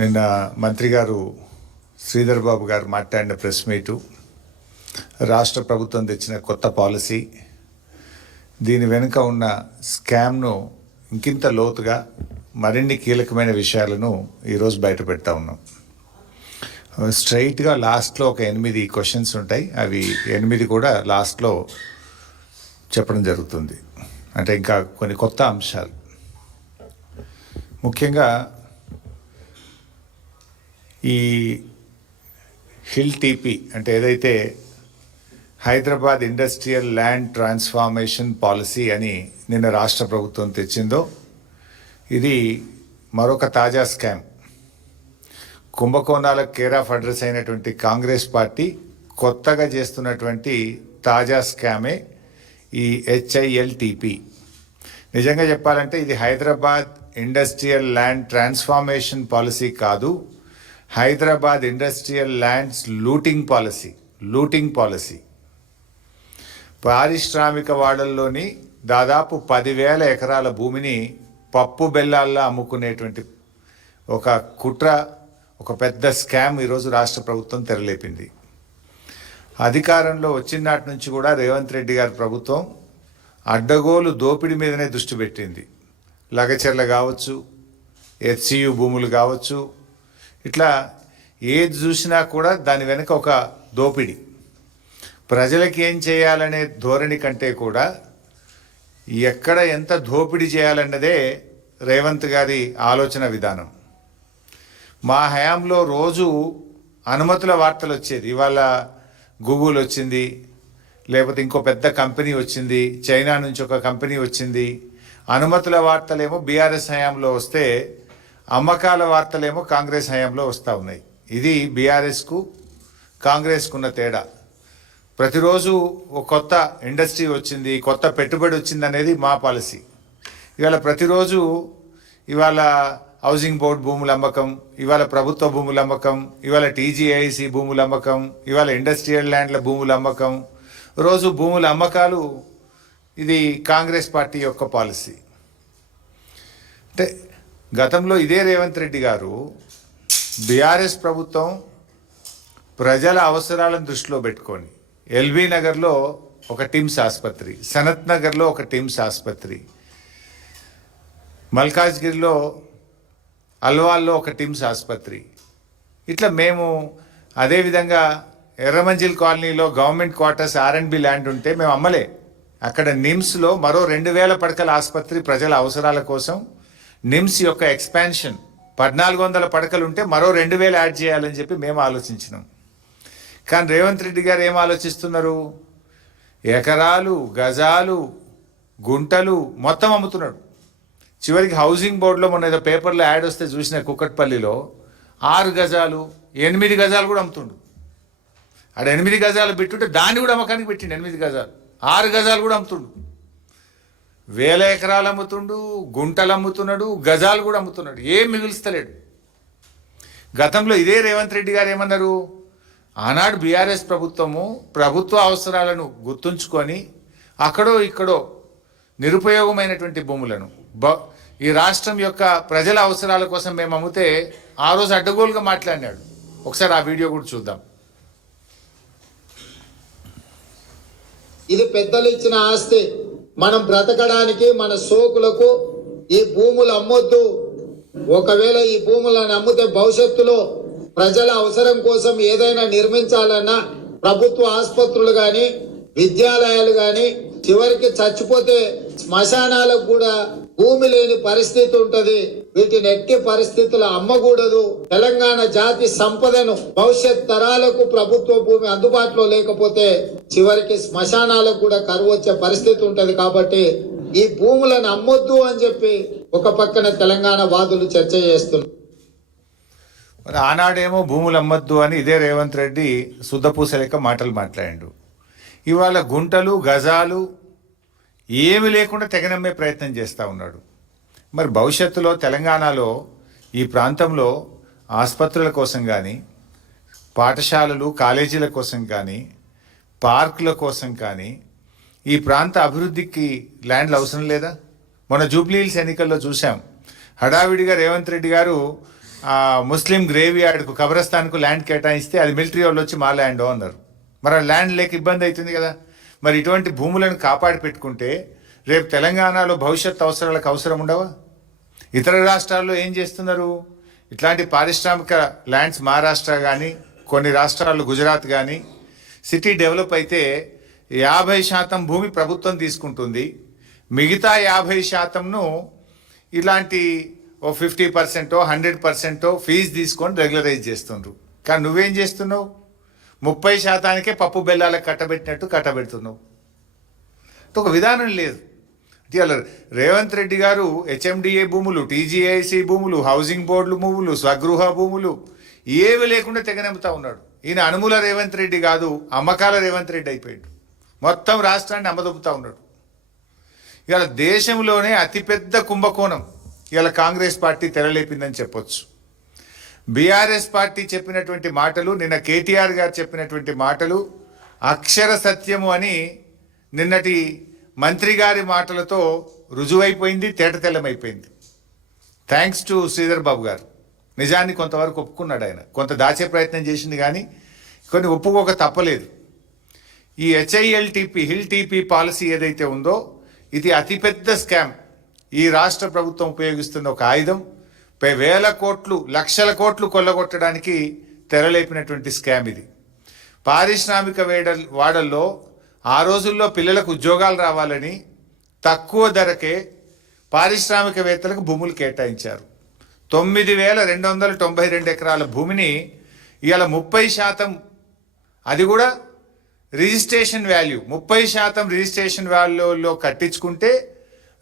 నిన్న మంత్రి గారు శ్రీధర్ బాబు గారు మాట్లాడిన ప్రెస్ మీటు, రాష్ట్ర ప్రభుత్వం తెచ్చిన కొత్త పాలసీ, దీని వెనుక ఉన్న స్కామ్ను ఇంకింత లోతుగా మరిన్ని కీలకమైన విషయాలను ఈరోజు బయట పెడతా ఉన్నాం. స్ట్రైట్గా లాస్ట్లో ఒక 8 క్వశ్చన్స్ ఉంటాయి. అవి 8 కూడా లాస్ట్లో చెప్పడం జరుగుతుంది. అంటే ఇంకా కొన్ని కొత్త అంశాలు, ముఖ్యంగా ఈ హిల్ టీపీ అంటే ఏదైతే Hyderabad industrial land transformation policy అని నిన్న రాష్ట్ర ప్రభుత్వం తెచ్చిందో, ఇది మరొక తాజా స్కామ్. కుంభకోణాల కేర్ ఆఫ్ అడ్రస్ అయినటువంటి కాంగ్రెస్ పార్టీ కొత్తగా చేస్తున్నటువంటి తాజా స్కామే ఈ HILTP. నిజంగా చెప్పాలంటే ఇది Hyderabad industrial land transformation policy కాదు, Hyderabad industrial lands looting policy. పారిశ్రామిక వాడల్లోని దాదాపు 10,000 ఎకరాల భూమిని పప్పు బెల్లాల్లో అమ్ముకునేటువంటి ఒక కుట్ర, ఒక పెద్ద స్కామ్ ఈరోజు రాష్ట్ర ప్రభుత్వం తెరలేపింది. అధికారంలో వచ్చిన నాటి నుంచి కూడా రేవంత్ రెడ్డి గారి ప్రభుత్వం అడ్డగోలు దోపిడీ మీదనే దృష్టి పెట్టింది. లగచెర్ల కావచ్చు, HCU భూములు కావచ్చు, ఇట్లా ఏది చూసినా కూడా దాని వెనుక ఒక దోపిడీ. ప్రజలకి ఏం చేయాలనే ధోరణి కంటే కూడా ఎక్కడ ఎంత దోపిడీ చేయాలన్నదే రేవంత్ గారి ఆలోచన విధానం. మా హయాంలో రోజు అనుమతుల వార్తలు వచ్చేది. ఇవాళ గూగుల్ వచ్చింది, లేకపోతే ఇంకో పెద్ద కంపెనీ వచ్చింది, చైనా నుంచి ఒక కంపెనీ వచ్చింది. అనుమతుల వార్తలేమో బీఆర్ఎస్ హయాంలో వస్తే, అమ్మకాల వార్తలేమో కాంగ్రెస్ హయాంలో వస్తూ ఉన్నాయి. ఇది బీఆర్ఎస్కు కాంగ్రెస్కు ఉన్న తేడా. ప్రతిరోజు ఒక కొత్త ఇండస్ట్రీ వచ్చింది, కొత్త పెట్టుబడి వచ్చింది అనేది మా పాలసీ. ఇవాళ హౌసింగ్ బోర్డు భూముల అమ్మకం, ఇవాళ ప్రభుత్వ భూముల అమ్మకం, ఇవాళ TGIC భూముల అమ్మకం, ఇవాళ ఇండస్ట్రియల్ ల్యాండ్ల భూముల అమ్మకం, రోజు భూముల అమ్మకాలు. ఇది కాంగ్రెస్ పార్టీ యొక్క పాలసీ. అంటే గతంలో ఇదే రేవంత్ రెడ్డి గారు, బీఆర్ఎస్ ప్రభుత్వం ప్రజల అవసరాలను దృష్టిలో పెట్టుకొని LB నగర్లో ఒక టిమ్స్ ఆసుపత్రి, సనత్ నగర్లో ఒక టిమ్స్ ఆసుపత్రి, మల్కాజ్గిరిలో అల్వాల్లో ఒక టిమ్స్ ఆసుపత్రి, ఇట్లా మేము అదేవిధంగా ఎర్రమంజిల్ కాలనీలో గవర్నమెంట్ క్వార్టర్స్ R&B ల్యాండ్ ఉంటే మేము అమ్మలే. అక్కడ నిమ్స్లో మరో 2,000 పడకల ఆసుపత్రి ప్రజల అవసరాల కోసం, నిమ్స్ యొక్క ఎక్స్పాన్షన్ 1,400 పడకలు ఉంటే మరో 2,000 యాడ్ చేయాలని చెప్పి మేము ఆలోచించినాం. కానీ రేవంత్ రెడ్డి గారు ఏం ఆలోచిస్తున్నారు? ఎకరాలు, గజాలు, గుంటలు మొత్తం అమ్ముతున్నాడు. చివరికి హౌసింగ్ బోర్డులో మొన్న ఏదో పేపర్లో యాడ్ వస్తే చూసిన, కుక్కట్పల్లిలో 6 గజాలు 8 గజాలు కూడా అమ్ముతుండు. ఆడ 8 గజాలు పెట్టుంటే దాన్ని కూడా అమ్మకానికి పెట్టిండు. 8 గజాలు 6 గజాలు కూడా అమ్ముతుండు. 1,000 ఎకరాలు అమ్ముతుండు, గుంటలు అమ్ముతున్నాడు, గజాలు కూడా అమ్ముతున్నాడు. ఏం మిగులుస్తలేడు. గతంలో ఇదే రేవంత్ రెడ్డి గారు ఏమన్నారు? ఆనాడు బీఆర్ఎస్ ప్రభుత్వము ప్రభుత్వ అవసరాలను గుర్తుంచుకొని అక్కడో ఇక్కడో నిరుపయోగమైనటువంటి భూములను ఈ రాష్ట్రం యొక్క ప్రజల అవసరాల కోసం మేము అమ్మితే ఆ రోజు అడ్డగోలుగా మాట్లాడినాడు. ఒకసారి ఆ వీడియో కూడా చూద్దాం. ఇది పెద్దలు ఇచ్చిన ఆస్తి. మనం బ్రతకడానికి, మన సోకులకు ఈ భూములు అమ్మొద్దు. ఒకవేళ ఈ భూములను అమ్మితే భవిష్యత్తులో ప్రజల అవసరం కోసం ఏదైనా నిర్మించాలన్నా, ప్రభుత్వ ఆసుపత్రులు కానీ, విద్యాలయాలు కానీ, చివరికి చచ్చిపోతే శ్మశానాలకు కూడా భూమి లేని పరిస్థితి ఉంటది. వీటిని ఎట్టి పరిస్థితులు అమ్మకూడదు. తెలంగాణ జాతి సంపదను భవిష్యత్ తరాలకు ప్రభుత్వ భూమి అందుబాటులో లేకపోతే చివరికి శ్మశానాలకు కూడా కరువు వచ్చే పరిస్థితి ఉంటది. కాబట్టి ఈ భూములను అమ్మొద్దు అని చెప్పి ఒక పక్కన తెలంగాణ వాదులు చర్చ చేస్తున్నారు. మరి ఆనాడేమో భూములు అమ్మొద్దు అని ఇదే రేవంత్ రెడ్డి శుద్ధపూస లెక్క మాటలు మాట్లాడిండు. ఇవాళ గుంటలు, గజాలు ఏమి లేకుండా తెగనమ్మే ప్రయత్నం చేస్తూ ఉన్నాడు. మరి భవిష్యత్తులో తెలంగాణలో ఈ ప్రాంతంలో ఆసుపత్రుల కోసం కానీ, పాఠశాలలు, కాలేజీల కోసం కానీ, పార్కుల కోసం కానీ ఈ ప్రాంత అభివృద్ధికి ల్యాండ్లు అవసరం లేదా? మన జూబ్లీ హిల్స్ ఎన్నికల్లో చూసాం, హడావిడిగా రేవంత్ రెడ్డి గారు ముస్లిం గ్రేవీ యార్డ్కు కబ్రస్థాన్కు ల్యాండ్ కేటాయిస్తే అది మిలిటరీ వాళ్ళు వచ్చి మా ల్యాండ్ అన్నారు. మరి ఆ ల్యాండ్ లేక ఇబ్బంది అవుతుంది కదా. మరి ఇటువంటి భూములను కాపాడి పెట్టుకుంటే రేపు తెలంగాణలో భవిష్యత్ అవసరాలకు అవసరం ఉండవా? ఇతర రాష్ట్రాల్లో ఏం చేస్తున్నారు? ఇట్లాంటి పారిశ్రామిక ల్యాండ్స్ మహారాష్ట్ర కానీ కొన్ని రాష్ట్రాలు గుజరాత్ కానీ సిటీ డెవలప్ అయితే 50% భూమి ప్రభుత్వం తీసుకుంటుంది, మిగతా 50%ను ఇలాంటి ఓ 50% 100% ఫీజు తీసుకొని రెగ్యులరైజ్ చేస్తుండ్రు. కానీ నువ్వేం చేస్తున్నావు? 30%కే పప్పు బెల్లాలకు కట్టబెట్టినట్టు కట్టబెడుతున్నావు. ఒక విధానం లేదు. ఇవాళ రేవంత్ రెడ్డి గారు హెచ్ఎండిఏ భూములు, టీజీఐసి భూములు, హౌసింగ్ బోర్డులు భూములు, స్వగృహ భూములు ఏవి లేకుండా తెగనెమ్ముతా ఉన్నాడు. ఈయన అనుముల రేవంత్ రెడ్డి కాదు, అమ్మకాల రేవంత్ రెడ్డి అయిపోయాడు. మొత్తం రాష్ట్రాన్ని అమ్మదొప్పుతా ఉన్నాడు. ఇవాళ దేశంలోనే అతిపెద్ద కుంభకోణం ఇవాళ కాంగ్రెస్ పార్టీ తెరలేపిందని చెప్పొచ్చు. బీఆర్ఎస్ పార్టీ చెప్పినటువంటి మాటలు, నిన్న కేటీఆర్ గారు చెప్పినటువంటి మాటలు అక్షర సత్యము అని నిన్నటి మంత్రి గారి మాటలతో రుజువైపోయింది, తేటతెల్లమైపోయింది. థ్యాంక్స్ టు శ్రీధర్ బాబు గారు. నిజాన్ని కొంతవరకు ఒప్పుకున్నాడు. ఆయన కొంత దాచే ప్రయత్నం చేసింది కానీ కొన్ని ఒప్పుకోక తప్పలేదు. ఈ హెచ్ఐఎల్టీపీ హిల్ టీపీ పాలసీ ఏదైతే ఉందో ఇది అతిపెద్ద స్కామ్. ఈ రాష్ట్ర ప్రభుత్వం ఉపయోగిస్తున్న ఒక ఆయుధం. వేల కోట్లు, లక్షల కోట్లు కొల్లగొట్టడానికి తెరలేపినటువంటి స్కామ్ ఇది. పారిశ్రామిక వాడల్లో ఆ రోజుల్లో పిల్లలకు ఉద్యోగాలు రావాలని తక్కువ ధరకే పారిశ్రామికవేత్తలకు భూములు కేటాయించారు. 9,292 ఎకరాల భూమిని ఇవాళ 30%, అది కూడా రిజిస్ట్రేషన్ వాల్యూ 30% రిజిస్ట్రేషన్ వాల్యూలో కట్టించుకుంటే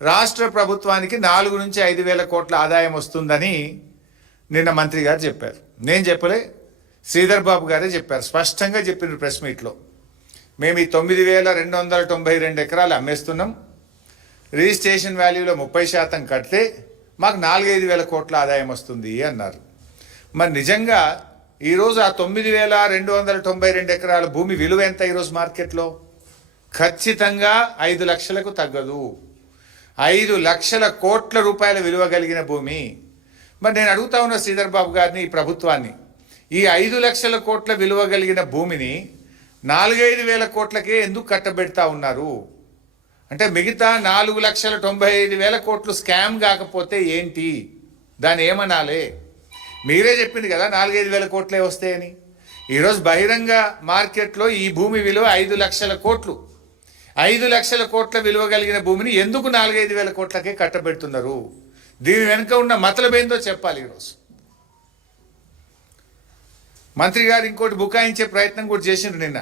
రాష్ట్ర ప్రభుత్వానికి 4 నుంచి 5 వేల కోట్ల ఆదాయం వస్తుందని నిన్న మంత్రి గారు చెప్పారు. నేను చెప్పలే, శ్రీధర్ బాబు గారే చెప్పారు. స్పష్టంగా చెప్పిన ప్రెస్ మీట్లో, మేము ఈ 9,292 ఎకరాలు అమ్మేస్తున్నాం, రిజిస్ట్రేషన్ వాల్యూలో 30% కడితే మాకు 4-5 వేల కోట్ల ఆదాయం వస్తుంది అన్నారు. మరి నిజంగా ఈరోజు ఆ 9,292 ఎకరాల భూమి విలువ ఎంత ఈరోజు మార్కెట్లో? ఖచ్చితంగా 5 లక్షలకు తగ్గదు. 5 లక్షల కోట్ల రూపాయల విలువ కలిగిన భూమి. మరి నేను అడుగుతా ఉన్న శ్రీధర్ బాబు గారిని, ఈ ప్రభుత్వాన్ని, ఈ 5 లక్షల కోట్ల విలువ కలిగిన భూమిని 4-5 వేల కోట్లకే ఎందుకు కట్టబెడతా ఉన్నారు? అంటే మిగతా 4,95,000 కోట్లు స్కామ్ కాకపోతే ఏంటి? దాన్ని ఏమనాలే? మీరే చెప్పింది కదా 4-5 వేల కోట్లే వస్తాయని. ఈరోజు బహిరంగ మార్కెట్లో ఈ భూమి విలువ 5 లక్షల కోట్లు. 5 లక్షల కోట్ల విలువ కలిగిన భూమిని ఎందుకు 4-5 వేల కోట్లకే కట్టబెడుతున్నారు? దీని వెనుక ఉన్న మతలబేందో చెప్పాలి. ఈరోజు మంత్రి గారు ఇంకోటి బుకాయించే ప్రయత్నం కూడా చేసిండ్రు నిన్న.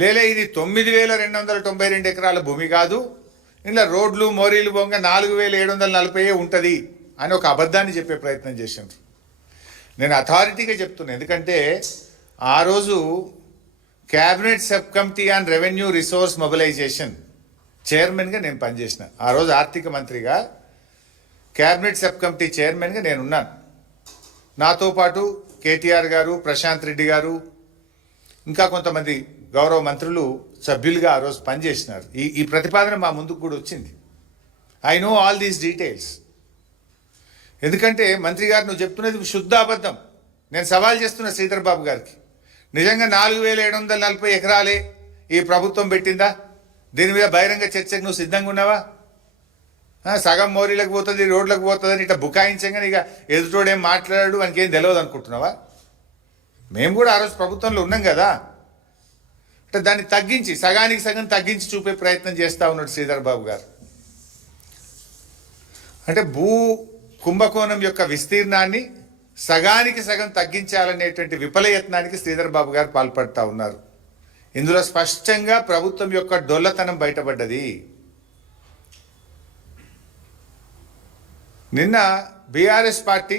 లేలే, ఇది 9,292 ఎకరాల భూమి కాదు, ఇలా రోడ్లు మోరీలు బొంగ 4,740 ఉంటుంది అని ఒక అబద్ధాన్ని చెప్పే ప్రయత్నం చేసిండ్రు. నేను అథారిటీగా చెప్తున్నాను, ఎందుకంటే ఆ రోజు cabinet sub committee on revenue resource mobilisation చైర్మన్గా నేను పనిచేసిన. ఆ రోజు ఆర్థిక మంత్రిగా క్యాబినెట్ సబ్ కమిటీ చైర్మన్గా నేనున్నాను. నాతో పాటు కేటీఆర్ గారు, ప్రశాంత్ రెడ్డి గారు, ఇంకా కొంతమంది గౌరవ మంత్రులు సభ్యులుగా ఆ రోజు పనిచేసినారు. ఈ ప్రతిపాదన మా ముందుకు కూడా వచ్చింది. I know all these details. ఎందుకంటే మంత్రి గారు నువ్వు చెప్తున్నది శుద్ధ అబద్ధం. నేను సవాల్ చేస్తున్న శ్రీధర్ బాబు గారికి, నిజంగా 4,740 ఎకరాలే ఈ ప్రభుత్వం పెట్టిందా? దీని మీద బహిరంగ చర్చకు నువ్వు సిద్ధంగా ఉన్నావా? సగం మోరీలకు పోతుంది, రోడ్లకు పోతుందని ఇట్లా బుకాయించగానే ఇక ఎదుటోడేం మాట్లాడాడు మనకేం తెలియదు అనుకుంటున్నావా? మేము కూడా ఆ రోజు ప్రభుత్వంలో ఉన్నాం కదా. అంటే దాన్ని తగ్గించి, సగానికి సగం తగ్గించి చూపే ప్రయత్నం చేస్తూ ఉన్నాడు శ్రీధర్ బాబు గారు. అంటే భూ కుంభకోణం యొక్క విస్తీర్ణాన్ని సగానికి సగం తగ్గించాలనేటువంటి విఫలయత్నానికి శ్రీధర్ బాబు గారు పాల్పడుతూ ఉన్నారు. ఇందులో స్పష్టంగా ప్రభుత్వం యొక్క డొల్లతనం బయటపడ్డది. నిన్న బీఆర్ఎస్ పార్టీ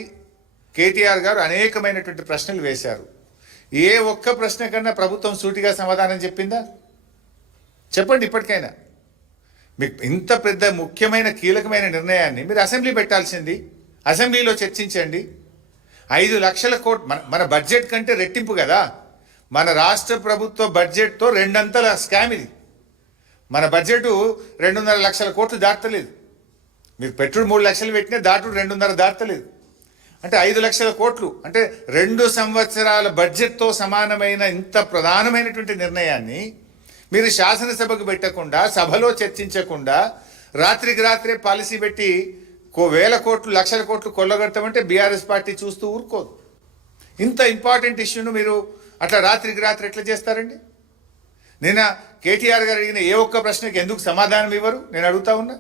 కేటీఆర్ గారు అనేకమైనటువంటి ప్రశ్నలు వేశారు. ఏ ఒక్క ప్రశ్న కన్నా ప్రభుత్వం సూటిగా సమాధానం చెప్పిందా? చెప్పండి. ఇప్పటికైనా మీకు ఇంత పెద్ద ముఖ్యమైన కీలకమైన నిర్ణయాన్ని మీరు అసెంబ్లీ పెట్టాల్సింది, అసెంబ్లీలో చర్చించండి. 5 లక్షల కోట్లు మన బడ్జెట్ కంటే రెట్టింపు కదా. మన రాష్ట్ర ప్రభుత్వ బడ్జెట్తో 2 అంతల స్కామ్ ఇది. మన బడ్జెట్ 2.5 లక్షల కోట్లు దాటలేదు. మీరు పెట్టుడు 3 లక్షలు పెట్టినా దాటుడు 2.5 దాటలేదు. అంటే 5 లక్షల కోట్లు, అంటే 2 సంవత్సరాల బడ్జెట్తో సమానమైన ఇంత ప్రధానమైనటువంటి నిర్ణయాన్ని మీరు శాసనసభకు పెట్టకుండా, సభలో చర్చించకుండా, రాత్రికి రాత్రే పాలసీ పెట్టి వేల కోట్లు, లక్షల కోట్లు కొల్లగొడతామంటే బీఆర్ఎస్ పార్టీ చూస్తూ ఊరుకోదు. ఇంత ఇంపార్టెంట్ ఇష్యూను మీరు అట్లా రాత్రికి రాత్రి ఎట్లా చేస్తారండి? నిన్న కేటీఆర్ గారు అడిగిన ఏ ఒక్క ప్రశ్నకి ఎందుకు సమాధానం ఇవ్వరు నేను అడుగుతా ఉన్నా.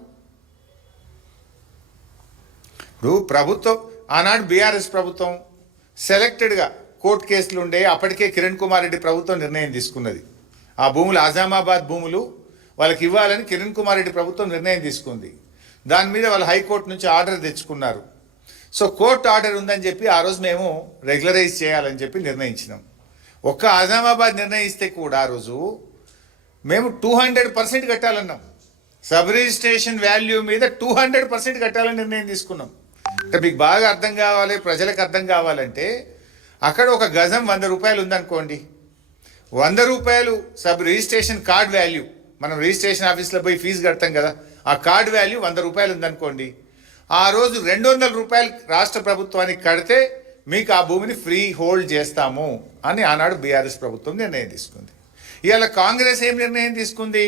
ఇప్పుడు ప్రభుత్వం ఆనాడు బీఆర్ఎస్ ప్రభుత్వం సెలెక్టెడ్గా కోర్టు కేసులు ఉండే అప్పటికే కిరణ్ కుమార్ రెడ్డి ప్రభుత్వం నిర్ణయం తీసుకున్నది. ఆ భూములు ఆజామాబాద్ భూములు వాళ్ళకి ఇవ్వాలని కిరణ్ కుమార్ రెడ్డి ప్రభుత్వం నిర్ణయం తీసుకుంది. దాని మీద వాళ్ళు హైకోర్టు నుంచి ఆర్డర్ తెచ్చుకున్నారు. సో కోర్టు ఆర్డర్ ఉందని చెప్పి ఆ రోజు మేము రెగ్యులరైజ్ చేయాలని చెప్పి నిర్ణయించినాం. ఒక్క ఆజామాబాద్ నిర్ణయిస్తే కూడా ఆ రోజు మేము 200% కట్టాలన్నాం. సబ్ రిజిస్ట్రేషన్ వాల్యూ మీద 200% కట్టాలని నిర్ణయం తీసుకున్నాం. అంటే మీకు బాగా అర్థం కావాలి, ప్రజలకు అర్థం కావాలంటే అక్కడ ఒక గజం 100 రూపాయలు ఉందనుకోండి, 100 రూపాయలు సబ్ రిజిస్ట్రేషన్ కార్డ్ వాల్యూ, మనం రిజిస్ట్రేషన్ ఆఫీస్లో పోయి ఫీజు కడతాం కదా, ఆ కార్డ్ వాల్యూ 100 రూపాయలు ఉందనుకోండి, ఆ రోజు 200 రూపాయలు రాష్ట్ర ప్రభుత్వానికి కడితే మీకు ఆ భూమిని ఫ్రీ హోల్డ్ చేస్తాము అని ఆనాడు బీఆర్ఎస్ ప్రభుత్వం నిర్ణయం తీసుకుంది. ఇవాళ కాంగ్రెస్ ఏం నిర్ణయం తీసుకుంది?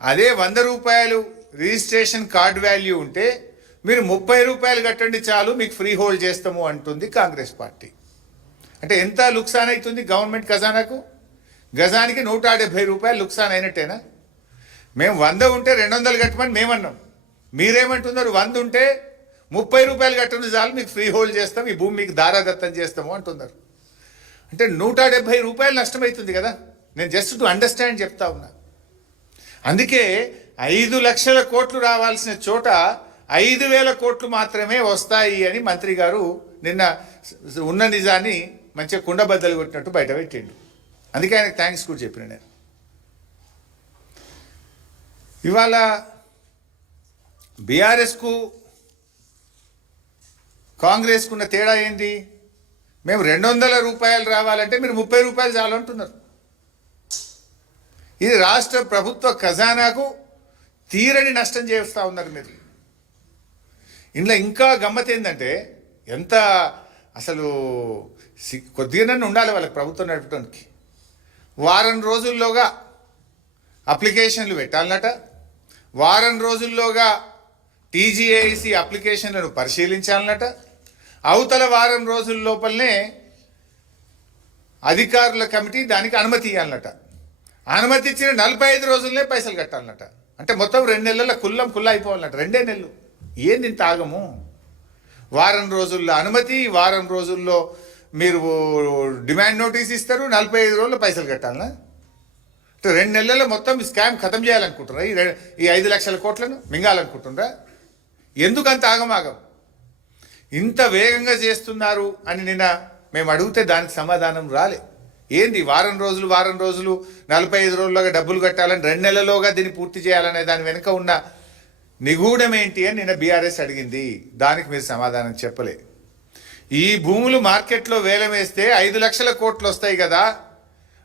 అదే 100 రూపాయలు రిజిస్ట్రేషన్ కార్డ్ వాల్యూ ఉంటే మీరు 30 రూపాయలు కట్టండి చాలు మీకు ఫ్రీ హోల్డ్ చేస్తాము అంటుంది కాంగ్రెస్ పార్టీ. అంటే ఎంత లుక్సాన్ అవుతుంది గవర్నమెంట్ ఖజానాకు? గజానికి 170 రూపాయలు లుక్సాన్ అయినట్టేనా? మేము 100 ఉంటే 200 కట్టమని మేమన్నాం. మీరేమంటున్నారు? 100 ఉంటే 30 రూపాయలు కట్టండి చాలు మీకు ఫ్రీ హోల్డ్ చేస్తాం, ఈ భూమి మీకు దారాదత్తం చేస్తాము అంటున్నారు. అంటే 170 రూపాయలు నష్టమవుతుంది కదా. నేను జస్ట్ టు అండర్స్టాండ్ చెప్తా ఉన్నా. అందుకే 5 లక్షల కోట్లు రావాల్సిన చోట 5,000 కోట్లు మాత్రమే వస్తాయి అని మంత్రి గారు నిన్న ఉన్న నిజాన్ని మంచిగా కుండబద్దలు కొట్టినట్టు బయట పెట్టిండు. అందుకే ఆయనకు థ్యాంక్స్ కూడా చెప్పిన నేను. ఇవాళ బీఆర్ఎస్కు కాంగ్రెస్కున్న తేడా ఏంది? మేము 200 రూపాయలు రావాలంటే మీరు 30 రూపాయలు చాలు అంటున్నారు. ఇది రాష్ట్ర ప్రభుత్వ ఖజానాకు తీరని నష్టం చేస్తూ ఉన్నారు మీరు. ఇందులో ఇంకా గమ్మత్ ఏంటంటే ఎంత అసలు కొద్దిగానే ఉండాలి వాళ్ళకి ప్రభుత్వం నడపడానికి. వారం రోజుల్లోగా అప్లికేషన్లు పెట్టాలన్నట, వారం రోజుల్లోగా టీజీఐసి అప్లికేషన్లను పరిశీలించాలన్నట, అవతల వారం రోజుల లోపలనే అధికారుల కమిటీ దానికి అనుమతి ఇవ్వాలన్నట, అనుమతి ఇచ్చిన 45 రోజులనే పైసలు కట్టాలన్నట. అంటే మొత్తం 2 నెలల కుల్ల అయిపోవాలన్నట. 2 నెలలు ఏంది ఇంత ఆగము? వారం రోజుల్లో అనుమతి, వారం రోజుల్లో మీరు డిమాండ్ నోటీస్ ఇస్తారు, 45 రోజుల్లో పైసలు కట్టాలనా? 2 నెలల్లో మొత్తం స్కామ్ ఖతం చేయాలనుకుంటున్నారా? ఈ 5 లక్షల కోట్లను మింగాలనుకుంటున్నారా? ఎందుకు అంత ఆగమాగం? ఇంత వేగంగా చేస్తున్నారు అని నిన్న మేము అడిగితే దానికి సమాధానం రాలే. ఏంది వారం రోజులు 45 రోజుల్లోగా డబ్బులు కట్టాలని, 2 నెలల్లోగా దీన్ని పూర్తి చేయాలనే దాని వెనుక ఉన్న నిగూఢం ఏంటి అని నిన్న బీఆర్ఎస్ అడిగింది. దానికి మీరు సమాధానం చెప్పలే. ఈ భూములు మార్కెట్లో వేలం వేస్తే 5 లక్షల కోట్లు వస్తాయి కదా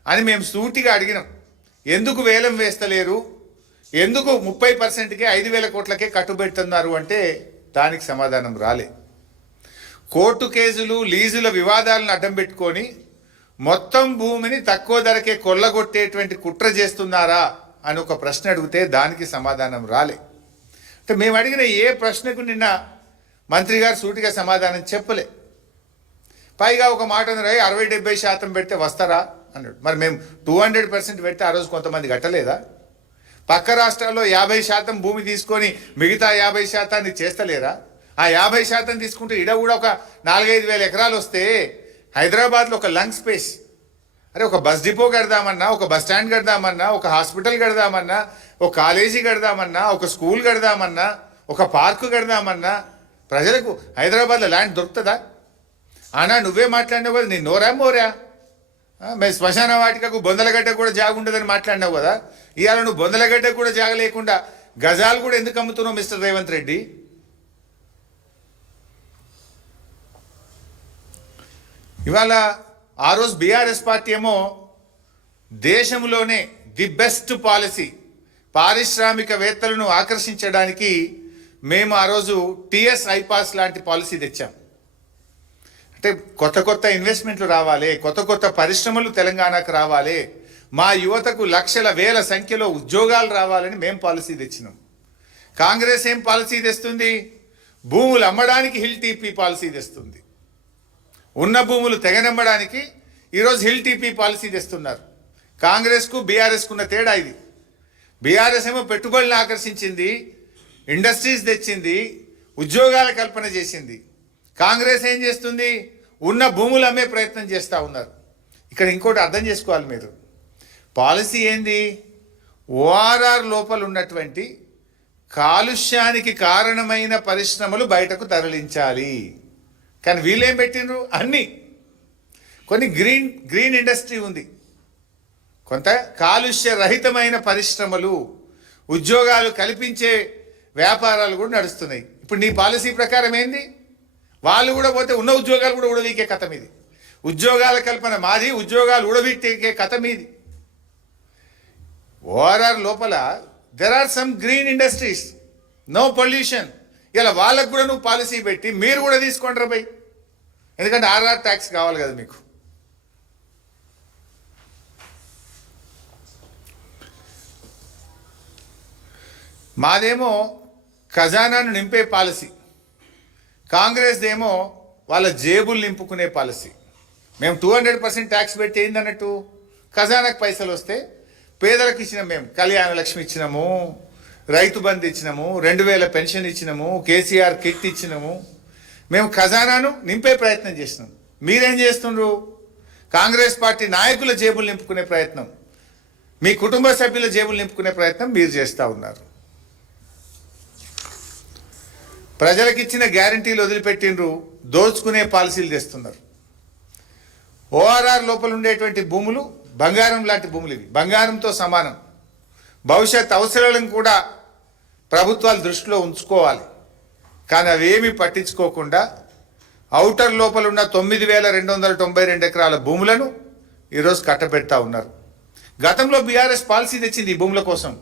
అని మేము సూటిగా అడిగినాం. ఎందుకు వేలం వేస్తలేరు, ఎందుకు 30%కే 5,000 కోట్లకే కట్టుబెడుతున్నారు అంటే దానికి సమాధానం రాలే. కోర్టు కేసులు, లీజుల వివాదాలను అడ్డం పెట్టుకొని మొత్తం భూమిని తక్కువ ధరకే కొల్లగొట్టేటువంటి కుట్ర చేస్తున్నారా అని ఒక ప్రశ్న అడిగితే దానికి సమాధానం రాలే. అంటే మేము అడిగిన ఏ ప్రశ్నకు నిన్న మంత్రి గారు సూటిగా సమాధానం చెప్పలే. పైగా ఒక మాట అన్నారు, 60-70% పెడితే వస్తారా అన్నాడు. మరి మేము 200% పెడితే ఆ రోజు కొంతమంది కట్టలేదా? పక్క రాష్ట్రాల్లో 50% భూమి తీసుకొని మిగతా 50% చేస్తలేరా? ఆ 50% తీసుకుంటే ఇడ కూడా ఒక 4-5 వేల ఎకరాలు వస్తే హైదరాబాద్లో ఒక లంగ్ స్పేస్, అరే ఒక బస్ డిపో కడదామన్నా, ఒక బస్ స్టాండ్ కడదామన్నా, ఒక హాస్పిటల్ కడదామన్నా, ఒక కాలేజీ కడదామన్నా, ఒక స్కూల్ కడదామన్నా, ఒక పార్కు కడదామన్నా ప్రజలకు హైదరాబాద్లో ల్యాండ్ దొరుకుతుందా? ఆనా నువ్వే మాట్లాడినావు కదా, నీ నోరా మోరా మేము శ్మశాన వాటికకు బొందలగడ్డ కూడా జాగ ఉండదని మాట్లాడినావు కదా. ఇవాళ నువ్వు బొందలగడ్డ కూడా జాగ లేకుండా గజాలు కూడా ఎందుకు అమ్ముతున్నావు మిస్టర్ రేవంత్ రెడ్డి? ఇవాళ ఆ రోజు బీఆర్ఎస్ పార్టీ ఏమో దేశంలోనే ది బెస్ట్ పాలసీ, పారిశ్రామికవేత్తలను ఆకర్షించడానికి మేము ఆ రోజు టిఎస్ ఐపాస్ లాంటి పాలసీ తెచ్చాం. అంటే కొత్త కొత్త ఇన్వెస్ట్మెంట్లు రావాలి, కొత్త కొత్త పరిశ్రమలు తెలంగాణకు రావాలి, మా యువతకు లక్షల వేల సంఖ్యలో ఉద్యోగాలు రావాలని మేము పాలసీ తెచ్చినాం. కాంగ్రెస్ ఏం పాలసీ తెస్తుంది? భూములు అమ్మడానికి హిల్ టీపీ పాలసీ తెస్తుంది. ఉన్న భూములు తెగనమ్మడానికి ఈరోజు హిల్ టీపీ పాలసీ తెస్తున్నారు. కాంగ్రెస్కు బీఆర్ఎస్కు ఉన్న తేడా ఇది. బీఆర్ఎస్ ఏమో పెట్టుబడులను ఆకర్షించింది, ఇండస్ట్రీస్ తెచ్చింది, ఉద్యోగాల కల్పన చేసింది. కాంగ్రెస్ ఏం చేస్తుంది? ఉన్న భూములు అమ్మే ప్రయత్నం చేస్తూ ఉన్నారు. ఇక్కడ ఇంకోటి అర్థం చేసుకోవాలి మీరు. పాలసీ ఏంది? ఓఆర్ఆర్ లోపల ఉన్నటువంటి కాలుష్యానికి కారణమైన పరిశ్రమలు బయటకు తరలించాలి. కానీ వీళ్ళేం పెట్టిండ్రు? అన్నీ కొన్ని గ్రీన్ ఇండస్ట్రీ ఉంది, కొంత కాలుష్య రహితమైన పరిశ్రమలు, ఉద్యోగాలు కల్పించే వ్యాపారాలు కూడా నడుస్తున్నాయి. ఇప్పుడు నీ పాలసీ ప్రకారం ఏంది? వాళ్ళు కూడా పోతే ఉన్న ఉద్యోగాలు కూడా ఉడవీకే కథ మీది. ఉద్యోగాల కల్పన మాది, ఉద్యోగాలు ఉడవీకే కథ మీది. ఓఆర్ఆర్ లోపల there are some green industries, no pollution. ఇలా వాళ్ళకు కూడా నువ్వు పాలసీ పెట్టి మీరు కూడా తీసుకోండి రా బై, ఎందుకంటే ఆర్ఆర్ ట్యాక్స్ కావాలి కదా మీకు. మాదేమో ఖజానాను నింపే పాలసీ, కాంగ్రెస్దేమో వాళ్ళ జేబులు నింపుకునే పాలసీ. మేము 200% ట్యాక్స్ పెట్టి ఏందన్నట్టు? ఖజానాకు పైసలు వస్తే పేదలకు ఇచ్చినాం. మేము కళ్యాణ లక్ష్మి ఇచ్చినాము, రైతు బంధు ఇచ్చినాము, 2000 పెన్షన్ ఇచ్చినాము, కేసీఆర్ కిట్ ఇచ్చినాము. మేము ఖజానాను నింపే ప్రయత్నం చేసినాం. మీరేం చేస్తుండ్రు? కాంగ్రెస్ పార్టీ నాయకుల జేబులు నింపుకునే ప్రయత్నం, మీ కుటుంబ సభ్యుల జేబులు నింపుకునే ప్రయత్నం మీరు చేస్తూ ఉన్నారు. ప్రజలకు ఇచ్చిన గ్యారంటీలు వదిలిపెట్టిండ్రు, దోచుకునే పాలసీలు తెస్తున్నారు. ఓఆర్ఆర్ లోపల ఉండేటువంటి భూములు బంగారం లాంటి భూములు, ఇవి బంగారంతో సమానం. భవిష్యత్ అవసరాలను కూడా ప్రభుత్వాలు దృష్టిలో ఉంచుకోవాలి. కానీ అవేమీ పట్టించుకోకుండా ఔటర్ లోపల ఉన్న 9292 ఎకరాల భూములను ఈరోజు కట్టబెడతా ఉన్నారు. గతంలో బీఆర్ఎస్ పాలసీ తెచ్చింది ఈ భూముల కోసం.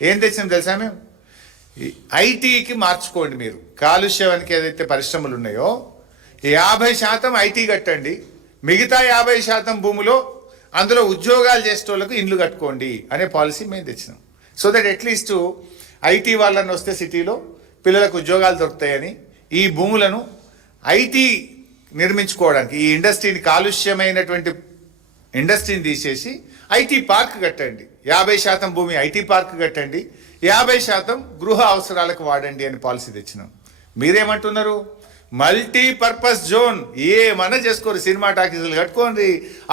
ఏం తెచ్చింది తెలుసా? మేము ఐటీకి మార్చుకోండి. మీరు కాలుష్యానికి ఏదైతే పరిశ్రమలు ఉన్నాయో 50% ఐటీ కట్టండి, మిగతా 50% భూమిలో అందులో ఉద్యోగాలు చేసేటోళ్ళకు ఇండ్లు కట్టుకోండి అనే పాలసీ మేము తెచ్చినాం. సో దట్ అట్లీస్ట్ ఐటీ వాళ్ళని వస్తే సిటీలో పిల్లలకు ఉద్యోగాలు దొరుకుతాయని ఈ భూములను ఐటీ నిర్మించుకోవడానికి, ఈ ఇండస్ట్రీని కాలుష్యమైనటువంటి ఇండస్ట్రీని తీసేసి ఐటీ పార్క్ కట్టండి, 50% భూమి ఐటీ పార్క్ కట్టండి, 50% గృహ అవసరాలకు వాడండి అని పాలసీ తెచ్చినాం. మీరేమంటున్నారు? మల్టీపర్పస్ జోన్ ఏమన్నా చేసుకోరు, సినిమా టాకీసులు కట్టుకోండి,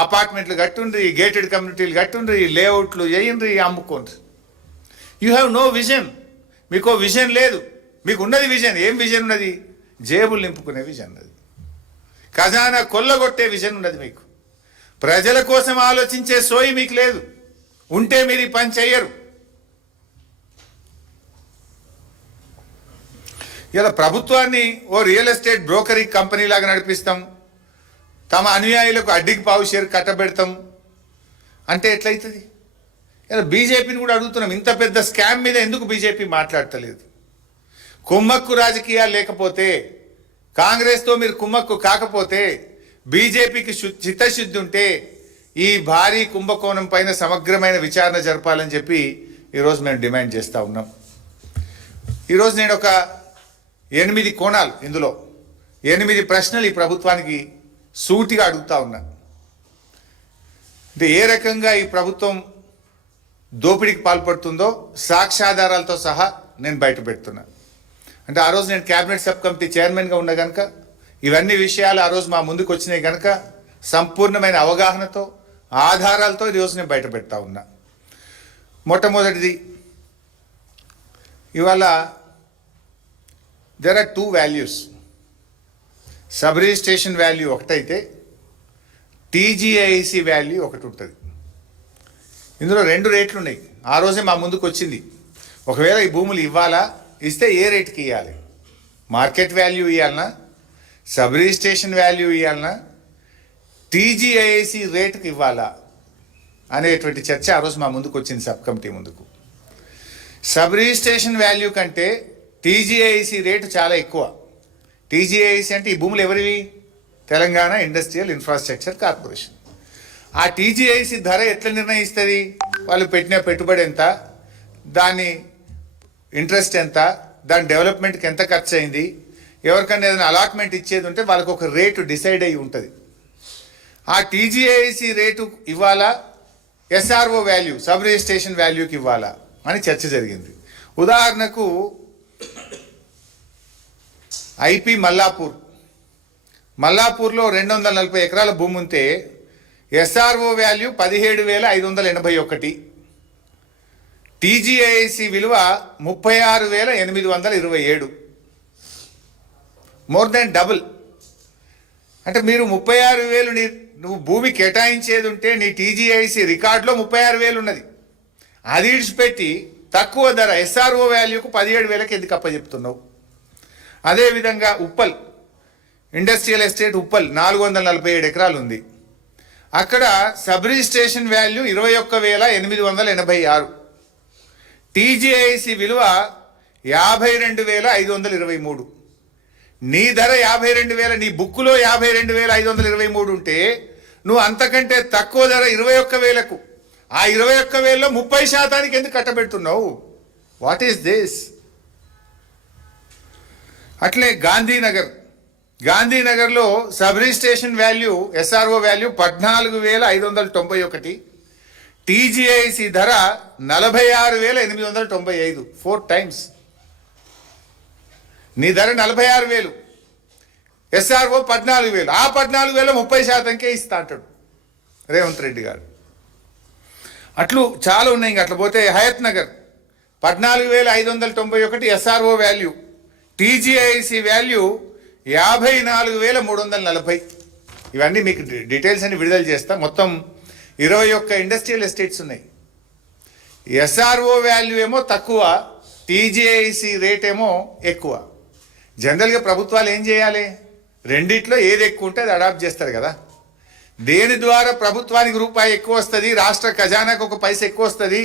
అపార్ట్మెంట్లు కట్టుండ్రి, గేటెడ్ కమ్యూనిటీలు కట్టుండ్రి, లేఅవుట్లు వేయండి, అమ్ముకోండి. You have no vision. మీకు విజన్ లేదు. మీకు ఉన్నది విజన్. ఏం విజన్ ఉన్నది? జేబులు నింపుకునే విజన్ ఉన్నది, ఖజానా కొల్లగొట్టే విజన్ ఉన్నది మీకు. ప్రజల కోసం ఆలోచించే సోయి మీకు లేదు. ఉంటే మీరు ఈ పని చెయ్యరు. ఇలా ప్రభుత్వాన్ని ఓ రియల్ ఎస్టేట్ బ్రోకరీ కంపెనీ లాగా నడిపిస్తాం, తమ అనుయాయులకు అడ్డికి పావు షేర్ కట్టబెడతాం అంటే ఎట్లయితుంది? ఇలా బీజేపీని కూడా అడుగుతున్నాం, ఇంత పెద్ద స్కామ్ మీద ఎందుకు బీజేపీ మాట్లాడతలేదు? కుమ్మక్కు రాజకీయాలు లేకపోతే, కాంగ్రెస్తో మీరు కుమ్మక్కు కాకపోతే, బీజేపీకి చిత్తశుద్ధి ఉంటే ఈ భారీ కుంభకోణం పైన సమగ్రమైన విచారణ జరపాలని చెప్పి ఈరోజు మేము డిమాండ్ చేస్తూ ఉన్నాం. ఈరోజు నేను ఒక 8 కోణాలు, ఇందులో 8 ప్రశ్నలు ఈ ప్రభుత్వానికి సూటిగా అడుగుతా ఉన్నా. అంటే ఏ రకంగా ఈ ప్రభుత్వం దోపిడీకి పాల్పడుతుందో సాక్ష్యాధారాలతో సహా నేను బయట పెడుతున్నా. అంటే ఆ రోజు నేను క్యాబినెట్ సబ్ కమిటీ చైర్మన్గా ఉన్నా కనుక ఇవన్నీ విషయాలు ఆ రోజు మా ముందుకు వచ్చినాయి కనుక సంపూర్ణమైన అవగాహనతో ఆధారాలతో ఈరోజు నేను బయట పెడతా ఉన్నా. మొట్టమొదటిది, ఇవాళ there are 2 values. Sub registration value ఒకటైతే టీజీఐసి వాల్యూ ఒకటి ఉంటుంది. ఇందులో 2 రేట్లు ఉన్నాయి. ఆ రోజే మా ముందుకు వచ్చింది, ఒకవేళ ఈ భూములు ఇవ్వాలా, ఇస్తే ఏ రేటుకి ఇవ్వాలి, మార్కెట్ వాల్యూ ఇవ్వాలన్నా, సబ్ రిజిస్ట్రేషన్ వాల్యూ ఇవ్వాలన్నా, టీజీఐసి రేటుకి ఇవ్వాలా అనేటువంటి చర్చ ఆ రోజు మా ముందుకు వచ్చింది సబ్ కమిటీ ముందుకు. సబ్ రిజిస్ట్రేషన్ వాల్యూ కంటే టీజీఐసి రేటు చాలా ఎక్కువ. టీజీఐసి అంటే ఈ భూములు ఎవరివి? Telangana industrial infrastructure corporation. ఆ టీజీఐసి ధర ఎట్లా నిర్ణయిస్తుంది? వాళ్ళు పెట్టిన పెట్టుబడి ఎంత, దాని ఇంట్రెస్ట్ ఎంత, దాని డెవలప్మెంట్కి ఎంత ఖర్చు అయింది, ఎవరికైనా ఏదైనా అలాట్మెంట్ ఇచ్చేది ఉంటే వాళ్ళకు ఒక రేటు డిసైడ్ అయ్యి ఉంటుంది. ఆ టీజీఐసి రేటు ఇవ్వాలా, ఎస్ఆర్ఓ వాల్యూ సబ్ రిజిస్ట్రేషన్ వాల్యూకి ఇవ్వాలా అని చర్చ జరిగింది. ఉదాహరణకు ఐపీ మల్లాపూర్లో 240 ఎకరాల భూమి ఉంటే ఎస్ఆర్ఓ వాల్యూ 17,581, టీజీఐసి విలువ 36,827, మోర్ దెన్ డబుల్. అంటే మీరు 36,000 నువ్వు భూమి కేటాయించేది ఉంటే నీ టీజీఐసి రికార్డులో 36,000 ఉన్నది. అది ఇడిచిపెట్టి తక్కువ ధర ఎస్ఆర్ఓ వాల్యూకు 17,000కి ఎందుకు అప్పచెప్తున్నావు? అదేవిధంగా ఉప్పల్ ఇండస్ట్రియల్ ఎస్టేట్ ఉప్పల్ 447 ఎకరాలు ఉంది. అక్కడ సబ్ రిజిస్ట్రేషన్ వాల్యూ 21,886, టీజీఐసి విలువ 52,523. నీ ధర 52,000, నీ బుక్కులో 52,523 ఉంటే నువ్వు అంతకంటే తక్కువ ధర 21,000కు, ఆ 21,000లో 30% ఎందుకు కట్టబెడుతున్నావు? What is this? అట్లే గాంధీనగర్లో sub registration value SRO value 14,591, TGIC ధర 46,895, 4 టైమ్స్. నీ ధర 46,000, ఎస్ఆర్ఓ 14,000, ఆ 14,000 30%కే ఇస్తా అంటాడు రేవంత్ రెడ్డి గారు. అట్లు చాలా ఉన్నాయి. ఇంకా అట్లా పోతే Hayathnagar 14,591 SRO value, TGIC value 54,340. ఇవన్నీ మీకు డీటెయిల్స్ అన్ని విడుదల చేస్తా. మొత్తం 21 ఇండస్ట్రియల్ ఎస్టేట్స్ ఉన్నాయి. ఎస్ఆర్ఓ వాల్యూ ఏమో తక్కువ, టీజీఐసి రేట్ ఏమో ఎక్కువ. జనరల్గా ప్రభుత్వాలు ఏం చేయాలి? రెండిట్లో ఏది ఎక్కువ ఉంటే అది అడాప్ట్ చేస్తారు కదా. దేని ద్వారా ప్రభుత్వానికి రూపాయి ఎక్కువ వస్తుంది, రాష్ట్ర ఖజానాకు ఒక పైస ఎక్కువ వస్తుంది,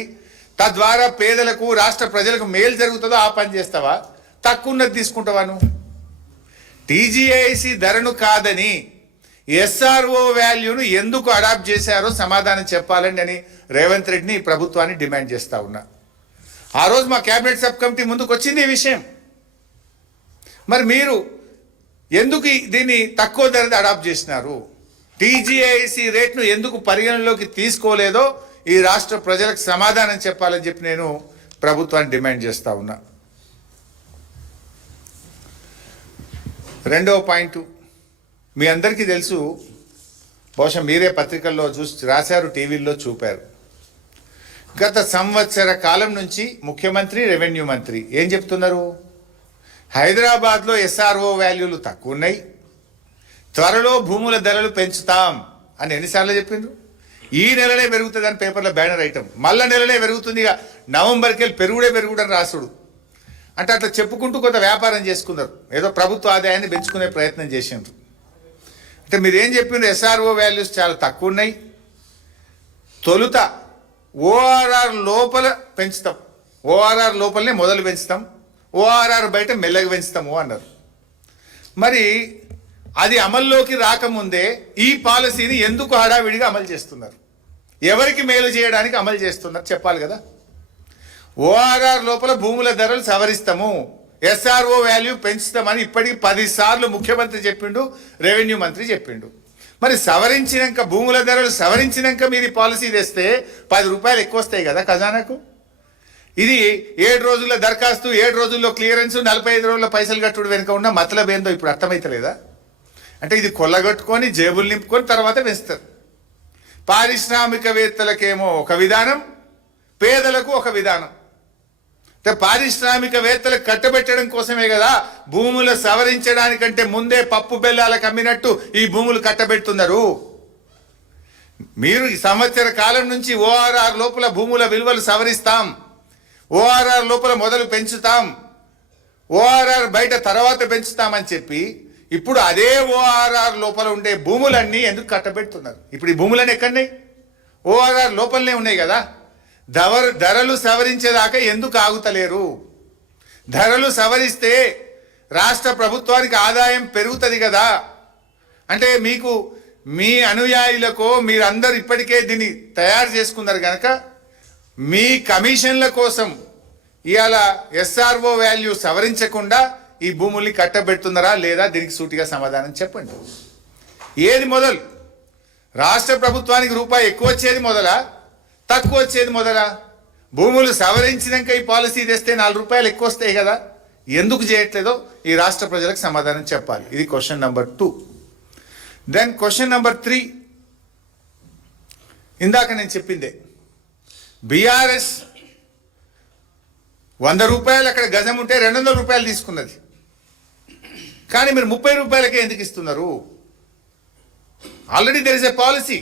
తద్వారా పేదలకు రాష్ట్ర ప్రజలకు మేలు జరుగుతుందో ఆ పని చేస్తావా? తక్కువ ఉన్నది తీసుకుంటావా నువ్వు? టీజీఐసి ధరను కాదని ఎస్ఆర్ఓ వాల్యూను ఎందుకు అడాప్ట్ చేశారో సమాధానం చెప్పాలని అని రేవంత్ రెడ్డిని ప్రభుత్వాన్ని డిమాండ్ చేస్తా ఉన్నా. ఆ రోజు మా కేబినెట్ సబ్ కమిటీ ముందుకు వచ్చింది ఈ విషయం. మరి మీరు ఎందుకు దీన్ని తక్కువ ధరది అడాప్ట్ చేసినారు? టీజీఐసి రేట్ను ఎందుకు పరిగణలోకి తీసుకోలేదో ఈ రాష్ట్ర ప్రజలకు సమాధానం చెప్పాలని చెప్పి నేను ప్రభుత్వాన్ని డిమాండ్ చేస్తా ఉన్నా. రెండవ పాయింట్ మీ అందరికీ తెలుసు, బహుశా మీరే పత్రికల్లో చూసి రాశారు, టీవీల్లో చూపారు. గత సంవత్సర కాలం నుంచి ముఖ్యమంత్రి, రెవెన్యూ మంత్రి ఏం చెప్తున్నారు? హైదరాబాద్లో ఎస్ఆర్ఓ వాల్యూలు తక్కువ ఉన్నాయి, త్వరలో భూముల ధరలు పెంచుతాం అని ఎన్నిసార్లు చెప్పిండ్రు? ఈ నెలనే పెరుగుతుంది అని పేపర్లో బ్యానర్ ఐటమ్, మళ్ళా నెలనే పెరుగుతుంది, ఇక నవంబర్కి వెళ్ళి పెరుగుడని రాసుడు. అంటే అట్లా చెప్పుకుంటూ కొంత వ్యాపారం చేసుకున్నారు, ఏదో ప్రభుత్వ ఆదాయాన్ని పెంచుకునే ప్రయత్నం చేసిండ్రు. అంటే మీరు ఏం చెప్పిండ్రు? ఎస్ఆర్ఓ వాల్యూస్ చాలా తక్కువ ఉన్నాయి, తొలుత ఓఆర్ఆర్ లోపల పెంచుతాం, ఓఆర్ఆర్ లోపలనే మొదలు పెంచుతాం, ఓఆర్ఆర్ బయట మెల్లగా పెంచుతాము అన్నారు. మరి అది అమల్లోకి రాకముందే ఈ పాలసీని ఎందుకు హడావిడిగా అమలు చేస్తున్నారు? ఎవరికి మేలు చేయడానికి అమలు చేస్తున్నారు చెప్పాలి కదా. ఓఆర్ఆర్ లోపల భూముల ధరలు సవరిస్తాము, ఎస్ఆర్ఓ వాల్యూ పెంచుతామని ఇప్పటికి 10 సార్లు ముఖ్యమంత్రి చెప్పిండు, రెవెన్యూ మంత్రి చెప్పిండు. మరి సవరించినాక, భూముల ధరలు సవరించినాక మీరు ఈ పాలసీ తెస్తే 10 రూపాయలు ఎక్కువ వస్తాయి కదా ఖజానాకు. ఇది 7 రోజుల దరఖాస్తు, 7 రోజుల్లో క్లియరెన్స్, 45 రోజుల పైసలు కట్టుడు వెనుక ఉన్న మతలబ్ ఏందో ఇప్పుడు అర్థమైతలేదా? అంటే ఇది కొల్లగొట్టుకొని జేబులు నింపుకొని తర్వాత పెంచుతారు. పారిశ్రామికవేత్తలకేమో ఒక విధానం, పేదలకు ఒక విధానం. అంటే పారిశ్రామికవేత్తలకు కట్టబెట్టడం కోసమే కదా భూములు సవరించడానికంటే ముందే పప్పు బెల్లాలకు అమ్మినట్టు ఈ భూములు కట్టబెడుతున్నారు. మీరు ఈ సంవత్సర కాలం నుంచి ఓఆర్ఆర్ లోపల భూముల విలువలు సవరిస్తాం, ఓఆర్ఆర్ లోపల మొదలు పెంచుతాం, ఓఆర్ఆర్ బయట తర్వాత పెంచుతామని చెప్పి ఇప్పుడు అదే ఓఆర్ఆర్ లోపల ఉండే భూములన్నీ ఎందుకు కట్టబెడుతున్నారు? ఇప్పుడు ఈ భూములన్నీ ఎక్కడున్నాయి? ఓఆర్ఆర్ లోపలనే ఉన్నాయి కదా. ధరలు సవరించేదాకా ఎందుకు ఆగుతలేరు? ధరలు సవరిస్తే రాష్ట్ర ప్రభుత్వానికి ఆదాయం పెరుగుతుంది కదా. అంటే మీకు మీ అనుయాయులకో మీరందరూ ఇప్పటికే దీన్ని తయారు చేసుకున్నారు కనుక మీ కమిషన్ల కోసం ఇవాళ ఎస్ఆర్ఓ వాల్యూ సవరించకుండా ఈ భూముల్ని కట్టబెడుతున్నారా లేదా? దీనికి సూటిగా సమాధానం చెప్పండి. ఏది మొదలు? రాష్ట్ర ప్రభుత్వానికి రూపాయి ఎక్కువ వచ్చేది మొదలా, తక్కువ వచ్చేది మొదలా? భూములు సవరించినాక ఈ పాలసీ తెస్తే 4 రూపాయలు ఎక్కువ వస్తాయి కదా. ఎందుకు చేయట్లేదో ఈ రాష్ట్ర ప్రజలకు సమాధానం చెప్పాలి. ఇది question number 2. Then question number 3, ఇందాక నేను చెప్పిందే, బీఆర్ఎస్ 100 రూపాయలు అక్కడ గజం ఉంటే 200 రూపాయలు తీసుకున్నది. కానీ మీరు 30 రూపాయలకే ఎందుకు ఇస్తున్నారు? Already there is a policy.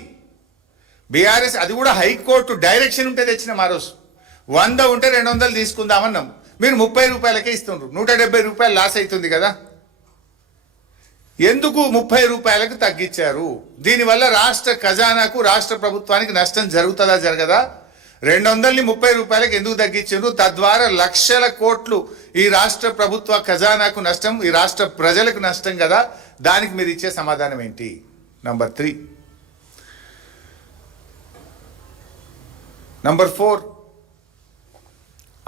BRS అది కూడా హైకోర్టు డైరెక్షన్ ఉంటే తెచ్చిన ఆ రోజు 100 ఉంటే 200 తీసుకుందామన్నాం. మీరు 30 రూపాయలకే ఇస్తున్నారు. 170 రూపాయలు లాస్ అవుతుంది కదా. ఎందుకు 30 రూపాయలకు తగ్గించారు? దీనివల్ల రాష్ట్ర ఖజానాకు రాష్ట్ర ప్రభుత్వానికి నష్టం జరుగుతుందా జరగదా? 200ని 30 రూపాయలకు ఎందుకు తగ్గించారు? తద్వారా లక్షల కోట్లు ఈ రాష్ట్ర ప్రభుత్వ ఖజానాకు నష్టం, ఈ రాష్ట్ర ప్రజలకు నష్టం కదా. దానికి మీరు ఇచ్చే సమాధానం ఏంటి? నంబర్ 3. నంబర్ 4,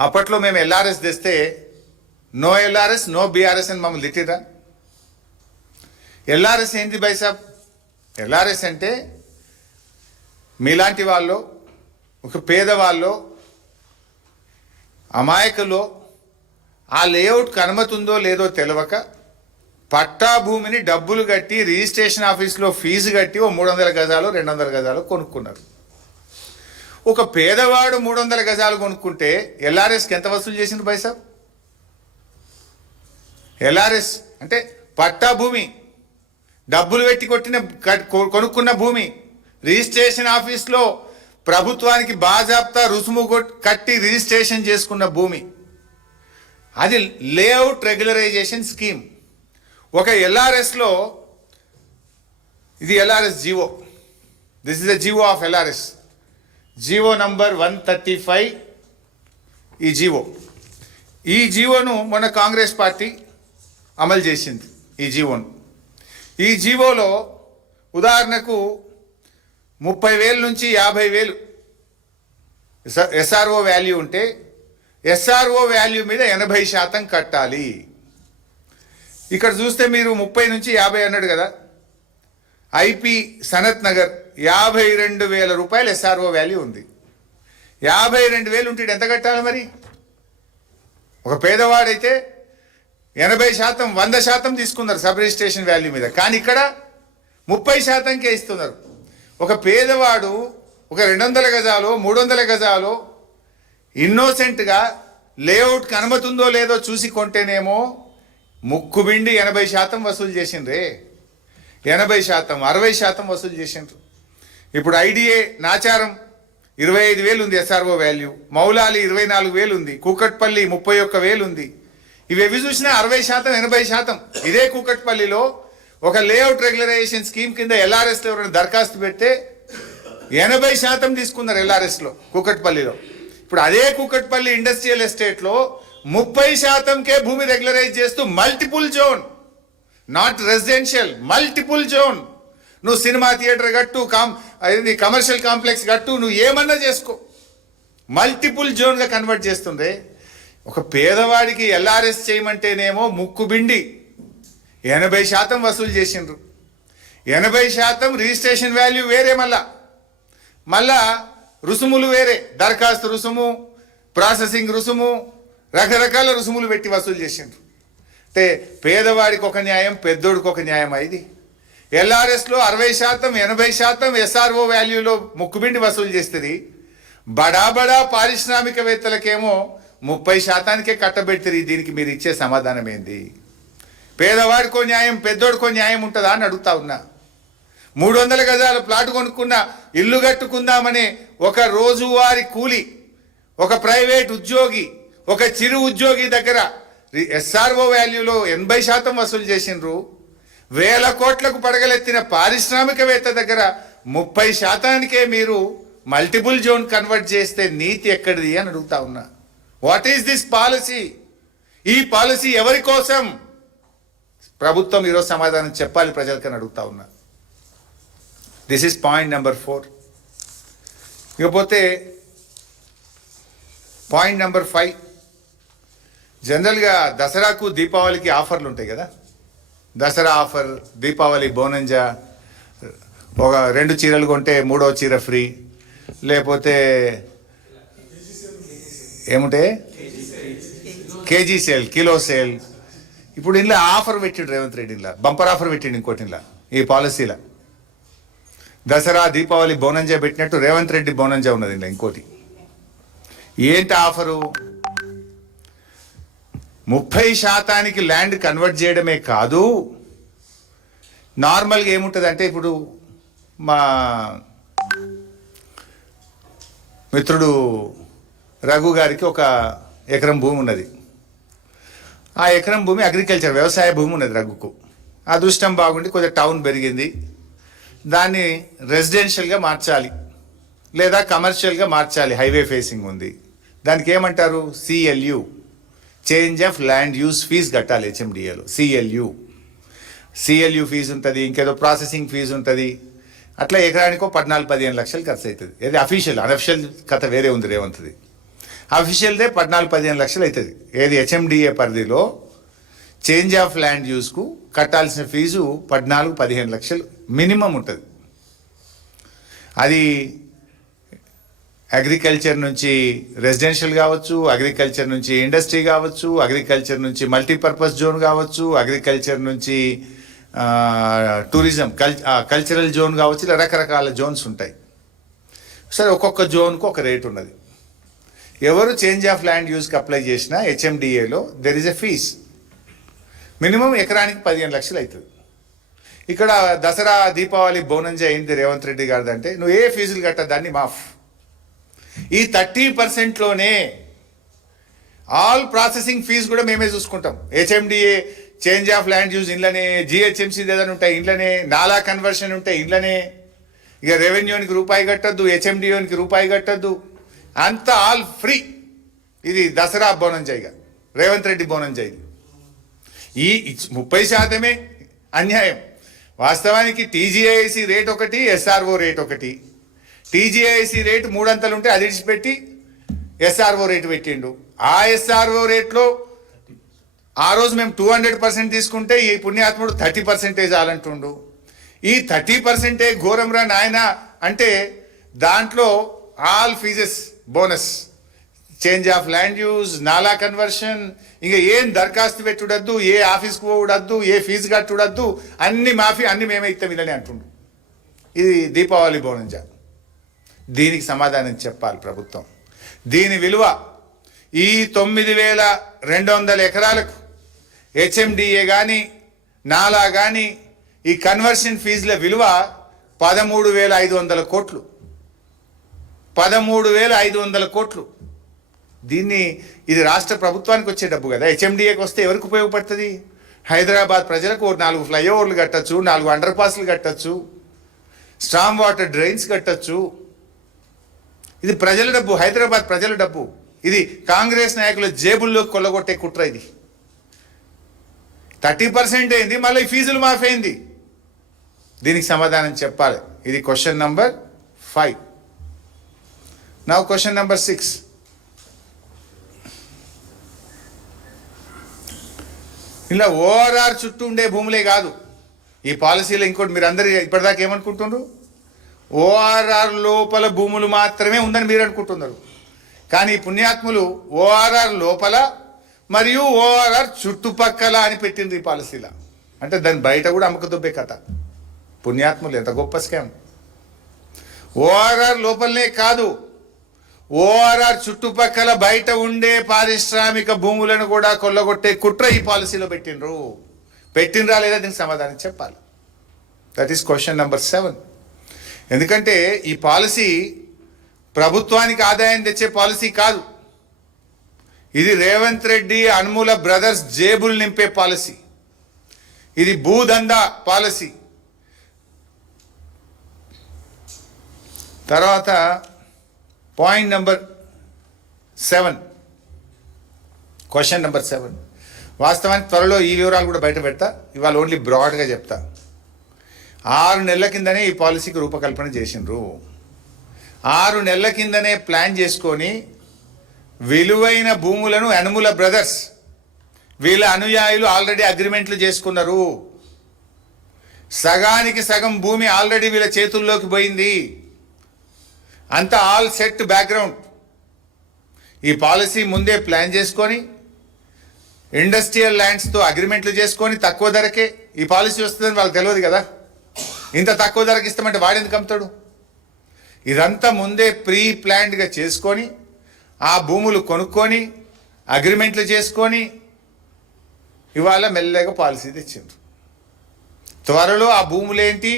అప్పట్లో మేము ఎల్ఆర్ఎస్ తెస్తే నో ఎల్ఆర్ఎస్ నో బీఆర్ఎస్ అని మమ్మల్ని తిట్టిరా. ఎల్ఆర్ఎస్ ఏంటి బైసాబ్? ఎల్ఆర్ఎస్ అంటే మీలాంటి వాళ్ళు, ఒక పేదవాళ్ళు, అమాయకులో ఆ లేఅవుట్కి అనుమతి ఉందో లేదో తెలియక పట్టా భూమిని డబ్బులు కట్టి రిజిస్ట్రేషన్ ఆఫీస్లో ఫీజు కట్టి ఓ 300 గజాలు 200 గజాలు కొనుక్కున్నారు. ఒక పేదవాడు 300 గజాలు కొనుక్కుంటే ఎల్ఆర్ఎస్కి ఎంత వసూలు చేసింది పైసా? ఎల్ఆర్ఎస్ అంటే పట్టా భూమి, డబ్బులు పెట్టి కొనుక్కున్న భూమి, రిజిస్ట్రేషన్ ఆఫీస్లో ప్రభుత్వానికి బాజాప్తా రుసుము కట్టి రిజిస్ట్రేషన్ చేసుకున్న భూమి. అది లేఅవుట్ రెగ్యులరైజేషన్ స్కీమ్. ఒక ఎల్ఆర్ఎస్లో, ఇది LRS GO, this is the GO of LRS, GO number 135. ఈ జీవోను మొన్న కాంగ్రెస్ పార్టీ అమలు చేసింది. ఈ జీవోలో ఉదాహరణకు 30,000 నుంచి 50,000 ఎస్ఆర్ఓ వాల్యూ ఉంటే ఎస్ఆర్ఓ వాల్యూ మీద 80% కట్టాలి. ఇక్కడ చూస్తే మీరు 30 నుంచి 50 అన్నాడు కదా. ఐపీ సనత్ నగర్ 52,000 రూపాయలు ఎస్ఆర్ఓ వాల్యూ ఉంది. 52,000 ఉంటే ఎంత కట్టాలి మరి? ఒక పేదవాడైతే 80%, 100% తీసుకున్నారు సబ్ రిజిస్ట్రేషన్ వాల్యూ మీద. కానీ ఇక్కడ 30%కే ఇస్తున్నారు. ఒక పేదవాడు ఒక 200 గజాలు 300 గజాలు ఇన్నోసెంట్గా లేఅవుట్కి అనుమతి ఉందో లేదో చూసి కొంటేనేమో ముక్కుబిండి 80% వసూలు చేసిండ్రే. 80%, 60% వసూలు చేసిండ్రు. ఇప్పుడు ఐడిఏ నాచారం 25,000 ఉంది ఎస్ఆర్ఓ వాల్యూ, మౌలాలి 24,000 ఉంది, కూకట్పల్లి 31,000 ఉంది. ఇవేవి చూసినా 60%, 80%. ఇదే కూకట్పల్లిలో ఒక లేఅవుట్ రెగ్యులరైజేషన్ స్కీమ్ కింద ఎల్ఆర్ఎస్లో ఎవరైనా దరఖాస్తు పెడితే 80% తీసుకున్నారు ఎల్ఆర్ఎస్లో కూకట్పల్లిలో. ఇప్పుడు అదే కూకట్పల్లి ఇండస్ట్రియల్ ఎస్టేట్లో 30%కే భూమి రెగ్యులరైజ్ చేస్తూ multiple zone, not residential, multiple zone. నువ్వు సినిమా థియేటర్ కట్టు, కమర్షియల్ కాంప్లెక్స్ కట్టు, నువ్వు ఏమన్నా చేసుకో, మల్టిపుల్ జోన్గా కన్వర్ట్ చేస్తుండే. ఒక పేదవాడికి ఎల్ఆర్ఎస్ చేయమంటేనేమో ముక్కుబిండి 80% వసూలు చేసిండ్రు. 80% రిజిస్ట్రేషన్ వాల్యూ వేరే, మళ్ళా రుసుములు వేరే, దరఖాస్తు రుసుము, ప్రాసెసింగ్ రుసుము, రకరకాల రుసుములు పెట్టి వసూలు చేసిండ్రు. అంటే పేదవాడికి ఒక న్యాయం, పెద్దోడికి ఒక న్యాయం. ఇది ఎల్ఆర్ఎస్లో 60%, 80% ఎస్ఆర్ఓ వాల్యూలో ముక్కుబిండి వసూలు చేస్తుంది. బడా పారిశ్రామికవేత్తలకేమో 30%కే కట్టబెడుతుంది. దీనికి మీరు ఇచ్చే సమాధానం ఏంది? పేదవాడికో న్యాయం, పెద్దోడికో న్యాయం ఉంటుందా అని అడుగుతా ఉన్నా. 300 గజాల ప్లాట్ కొనుక్కున్న, ఇల్లు కట్టుకుందామనే ఒక రోజువారి కూలి, ఒక ప్రైవేట్ ఉద్యోగి, ఒక చిరు ఉద్యోగి దగ్గర ఎస్ఆర్ఓ వాల్యూలో 80% వసూలు చేసిండ్రు. 1,000 కోట్లకు పడగలెత్తిన పారిశ్రామికవేత్త దగ్గర 30%కే మీరు మల్టిపుల్ జోన్ కన్వర్ట్ చేస్తే నీతి ఎక్కడిది అని అడుగుతా ఉన్నా. What is this policy? ఈ పాలసీ ఎవరి కోసం? ప్రభుత్వం ఈరోజు సమాధానం చెప్పాలి ప్రజలకని అడుగుతా ఉన్నా. This is point number 4. ఇకపోతే పాయింట్ నెంబర్ 5. జనరల్గా దసరాకు దీపావళికి ఆఫర్లు ఉంటాయి కదా. దసరా ఆఫర్, దీపావళి బోనంజా, ఒక 2 చీరలు కొంటే 3వ చీర ఫ్రీ, లేకపోతే ఏముంటే కేజీ సేల్, కిలో సేల్. ఇప్పుడు ఇంట్లో ఆఫర్ పెట్టిండు రేవంత్ రెడ్డి, ఇంట్లో బంపర్ ఆఫర్ పెట్టిండు ఇంకోటి ఇంట్లో ఈ పాలసీలో. దసరా దీపావళి బోనంజా పెట్టినట్టు రేవంత్ రెడ్డి బోనంజా ఉన్నది ఇంట్లో ఇంకోటి. ఏంటి ఆఫరు? 30% ల్యాండ్ కన్వర్ట్ చేయడమే కాదు, నార్మల్గా ఏముంటుంది అంటే, ఇప్పుడు మా మిత్రుడు రఘు గారికి 1 ఎకరం భూమి ఉన్నది. ఆ ఎకరం భూమి అగ్రికల్చర్ వ్యవసాయ భూమి ఉన్నది రఘుకు. అదృష్టం బాగుండి కొంచెం టౌన్ పెరిగింది, దాన్ని రెసిడెన్షియల్గా మార్చాలి లేదా కమర్షియల్గా మార్చాలి, హైవే ఫేసింగ్ ఉంది. దానికి ఏమంటారు? CLU, change of land use fee కట్టాలి HMDAలో. CLU ఫీజు ఉంటుంది, ఇంకేదో ప్రాసెసింగ్ ఫీజు ఉంటుంది. అట్లా ఎకరానికో 14-15 లక్షలు ఖర్చు అవుతుంది. ఏది అఫీషియల్, అనఫిషియల్ కథ వేరే ఉంది రేవంత్ది. అఫీషియల్దే 14-15 లక్షలు అవుతుంది. ఏది HMDA పరిధిలో చేంజ్ ఆఫ్ ల్యాండ్ యూస్కు కట్టాల్సిన ఫీజు 14-15 లక్షలు మినిమం ఉంటుంది. అది అగ్రికల్చర్ నుంచి రెసిడెన్షియల్ కావచ్చు, అగ్రికల్చర్ నుంచి ఇండస్ట్రీ కావచ్చు, అగ్రికల్చర్ నుంచి మల్టీపర్పస్ జోన్ కావచ్చు, అగ్రికల్చర్ నుంచి టూరిజం కల్చరల్ జోన్ కావచ్చు. ఇలా రకరకాల జోన్స్ ఉంటాయి. సరే, ఒక్కొక్క జోన్కు ఒక రేట్ ఉన్నది. ఎవరు చేంజ్ ఆఫ్ ల్యాండ్ యూస్కి అప్లై చేసినా HMDAలో there is a fee. Minimum ఎకరానికి 15 లక్షలు అవుతుంది. ఇక్కడ దసరా దీపావళి బోనంజా ఏంటి రేవంత్ రెడ్డి గారిది అంటే, నువ్వు ఏ ఫీజులు కట్టదాన్ని మాఫ్. ఈ 30%లోనే ఆల్ ప్రాసెసింగ్ ఫీజు కూడా మేమే చూసుకుంటాం. HMDA change of land use ఇంట్లోనే, GHMC ఏదైనా ఉంటాయి ఇంట్లోనే, నాలా కన్వర్షన్ ఉంటాయి ఇంట్లోనే. ఇక రెవెన్యూనికి రూపాయి కట్టద్దు, HMDAనికి రూపాయి కట్టద్దు, అంతా ఆల్ ఫ్రీ. ఇది దసరా బోనంజా, ఇక రేవంత్ రెడ్డి బోనంజా. ఇది ఈ 30% అన్యాయం. వాస్తవానికి TGIC రేట్ ఒకటి, SRO రేట్ ఒకటి. TGIC రేటు 3 అంతలు ఉంటే అది ఇడిచిపెట్టి SRO రేటు పెట్టిండు. ఆ SRO రేట్లో ఆ రోజు మేము 200% తీసుకుంటే ఈ పుణ్యాత్ముడు 30% చాలంటుండు. ఈ 30% ఘోరం రా నాయన అంటే దాంట్లో all fees bonus, change of land use, నాలా కన్వర్షన్, ఇంకా ఏం దరఖాస్తు పెట్టుడద్దు, ఏ ఆఫీస్కి పోవడద్దు, ఏ ఫీజు కట్టుడద్దు, అన్ని మాఫీ, అన్ని మేమే ఇస్తాం ఇలానే అంటుండు. ఇది దీపావళి బోనంజా. దీనికి సమాధానం చెప్పాలి ప్రభుత్వం. దీని విలువ ఈ 9,200 ఎకరాలకు HMDA కానీ నాలా కానీ ఈ కన్వర్షన్ ఫీజుల విలువ 13,500 కోట్లు. 13,500 కోట్లు. ఇది రాష్ట్ర ప్రభుత్వానికి వచ్చే డబ్బు కదా. HMDAకి వస్తే ఎవరికి ఉపయోగపడుతుంది? హైదరాబాద్ ప్రజలకు 4 ఫ్లైఓవర్లు కట్టచ్చు, 4 అండర్ పాస్లు కట్టచ్చు, స్ట్రామ్ వాటర్ డ్రైన్స్ కట్టచ్చు. ఇది ప్రజల డబ్బు, హైదరాబాద్ ప్రజల డబ్బు. ఇది కాంగ్రెస్ నాయకుల జేబుల్లో కొల్లగొట్టే కుట్ర. ఇది 30% అయింది, మళ్ళీ ఫీజులు మాఫీ అయింది. దీనికి సమాధానం చెప్పాలి. ఇది question number 5. Now question number 6. ఇలా ORR చుట్టూ ఉండే భూములే కాదు ఈ పాలసీలో. ఇంకోటి మీరు అందరు ఇప్పటిదాకా ఏమనుకుంటున్నారు? ORR లోపల భూములు మాత్రమే ఉందని మీరు అనుకుంటున్నారు. కానీ పుణ్యాత్ములు ORR లోపల మరియు ORR చుట్టుపక్కల అని పెట్టింది ఈ పాలసీలో. అంటే దాని బయట కూడా అమ్మకదొబ్బే కథ. పుణ్యాత్ములు ఎంత గొప్ప స్కామ్. ORR లోపలనే కాదు, ORR చుట్టుపక్కల బయట ఉండే పారిశ్రామిక భూములను కూడా కొల్లగొట్టే కుట్ర ఈ పాలసీలో పెట్టినరా లేదా దీనికి సమాధానం చెప్పాలి. That is question number 7. ఎందుకంటే ఈ పాలసీ ప్రభుత్వానికి ఆదాయం తెచ్చే పాలసీ కాదు. ఇది రేవంత్ రెడ్డి అనుముల బ్రదర్స్ జేబులు నింపే పాలసీ. ఇది భూదందా పాలసీ. తర్వాత పాయింట్ నంబర్ 7, క్వశ్చన్ నంబర్ 7. వాస్తవానికి త్వరలో ఈ వివరాలు కూడా బయట పెడతా, ఇవాళ ఓన్లీ బ్రాడ్గా చెప్తా. 6 నెలల కిందనే ఈ పాలసీకి రూపకల్పన చేసిండ్రు. 6 నెలల కిందనే ప్లాన్ చేసుకొని విలువైన భూములను యనమల బ్రదర్స్ వీళ్ళ అనుయాయులు ఆల్రెడీ అగ్రిమెంట్లు చేసుకున్నారు. సగానికి సగం భూమి ఆల్రెడీ వీళ్ళ చేతుల్లోకి పోయింది. అంతా ఆల్ సెట్ బ్యాక్గ్రౌండ్. ఈ పాలసీ ముందే ప్లాన్ చేసుకొని ఇండస్ట్రియల్ ల్యాండ్స్తో అగ్రిమెంట్లు చేసుకొని తక్కువ ధరకే ఈ పాలసీ వస్తుందని వాళ్ళకి తెలియదు కదా. ఇంత తక్కువ ధరకి ఇస్తామంటే వాడెందుకు అమ్ముతాడు? ఇదంతా ముందే ప్రీ ప్లాన్డ్గా చేసుకొని ఆ భూములు కొనుక్కొని అగ్రిమెంట్లు చేసుకొని ఇవాళ మెల్లగా పాలసీ తెచ్చిండ్రు. త్వరలో ఆ భూములేంటి,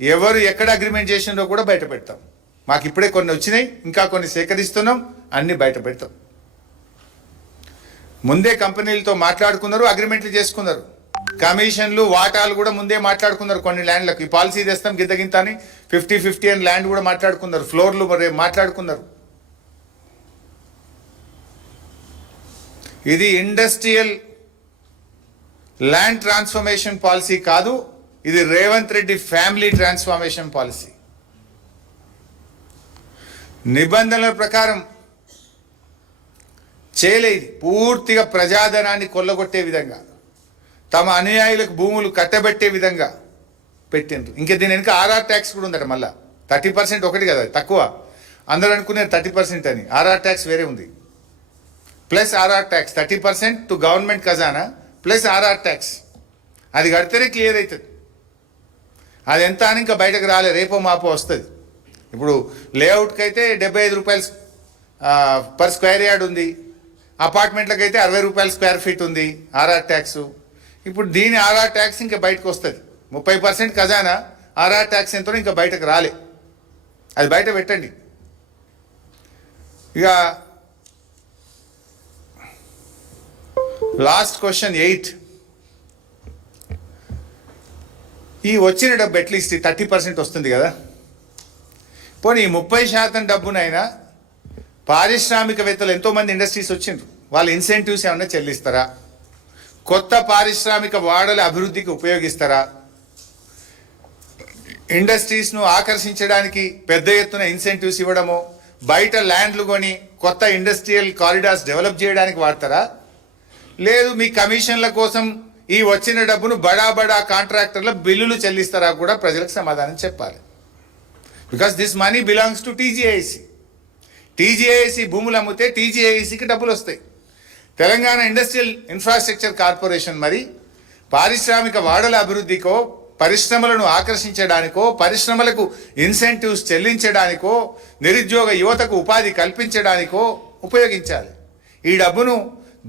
ఎవరు ఎక్కడ అగ్రిమెంట్ చేసిండ్రో కూడా బయట పెడతాం. మాకు ఇప్పుడే కొన్ని వచ్చినాయి, ఇంకా కొన్ని సేకరిస్తున్నాం, అన్నీ బయట పెడతాం. ముందే కంపెనీలతో మాట్లాడుకున్నారు, అగ్రిమెంట్లు చేసుకున్నారు. కమిషన్లు వాటాలు కూడా ముందే మాట్లాడుకున్నారు. కొన్ని ల్యాండ్లకు ఈ పాలసీ తెస్తాం గింత అని 50-50 అని ల్యాండ్ కూడా మాట్లాడుకున్నారు. ఫ్లోర్లు మరి మాట్లాడుకున్నారు. ఇది ఇండస్ట్రియల్ ల్యాండ్ ట్రాన్స్ఫర్మేషన్ పాలసీ కాదు, ఇది Revanth Reddy family transformation policy. నిబంధనల ప్రకారం చేయలేదు, పూర్తిగా ప్రజాధనాన్ని కొల్లగొట్టే విధంగా, తమ అనుయాయులకు భూములు కట్టబెట్టే విధంగా పెట్టిండ్రు. ఇంకా దీని వెనుక ఆర్ఆర్ ట్యాక్స్ కూడా ఉందట. మళ్ళా 30% ఒకటి కదా తక్కువ, అందరూ అనుకున్నారు 30% అని. ఆర్ఆర్ ట్యాక్స్ వేరే ఉంది, plus RR tax 30% to government ఖజానా ప్లస్ ఆర్ఆర్ ట్యాక్స్. అది కడితేనే క్లియర్ అవుతుంది. అది ఎంత అని ఇంకా బయటకు రాలే, రేపో మాపో వస్తుంది. ఇప్పుడు లేఅవుట్కి అయితే 75 రూపాయలు పర్ స్క్వేర్ యార్డ్ ఉంది, అపార్ట్మెంట్లకు అయితే 60 రూపాయలు స్క్వేర్ ఫీట్ ఉంది ఆర్ఆర్ ట్యాక్స్. ఇప్పుడు దీని ఆర్ఆర్ ట్యాక్స్ ఇంకా బయటకు వస్తుంది. 30% ఖజానా, ఆర్ఆర్ ట్యాక్స్ ఎంతో ఇంకా బయటకు రాలే. అది బయట పెట్టండి. ఇక లాస్ట్ క్వశ్చన్ 8. ఈ వచ్చిన డబ్బు అట్లీస్ట్ 30% వస్తుంది కదా. పోనీ 30% డబ్బునైనా పారిశ్రామికవేత్తలు ఎంతోమంది ఇండస్ట్రీస్ వచ్చిండ్రు, వాళ్ళు ఇన్సెంటివ్స్ ఏమన్నా చెల్లిస్తారా? కొత్త పారిశ్రామిక వాడల అభివృద్ధికి ఉపయోగిస్తారా? ఇండస్ట్రీస్ను ఆకర్షించడానికి పెద్ద ఎత్తున ఇన్సెంటివ్స్ ఇవ్వడము, బయట ల్యాండ్లు కొని కొత్త ఇండస్ట్రియల్ కారిడార్స్ డెవలప్ చేయడానికి వాడతారా? లేదు మీ కమిషన్ల కోసం ఈ వచ్చిన డబ్బును బడా బడా కాంట్రాక్టర్ల బిల్లులు చెల్లిస్తారా కూడా ప్రజలకు సమాధానం చెప్పాలి. Because this money belongs to TGIC. TGIC భూములు అమ్మితే టీజీఐసికి డబ్బులు వస్తాయి. తెలంగాణ ఇండస్ట్రియల్ ఇన్ఫ్రాస్ట్రక్చర్ కార్పొరేషన్ మరి పారిశ్రామిక వాడల అభివృద్ధికో, పరిశ్రమలను ఆకర్షించడానికో, పరిశ్రమలకు ఇన్సెంటివ్స్ చెల్లించడానికో, నిరుద్యోగ యువతకు ఉపాధి కల్పించడానికో ఉపయోగించాలి. ఈ డబ్బును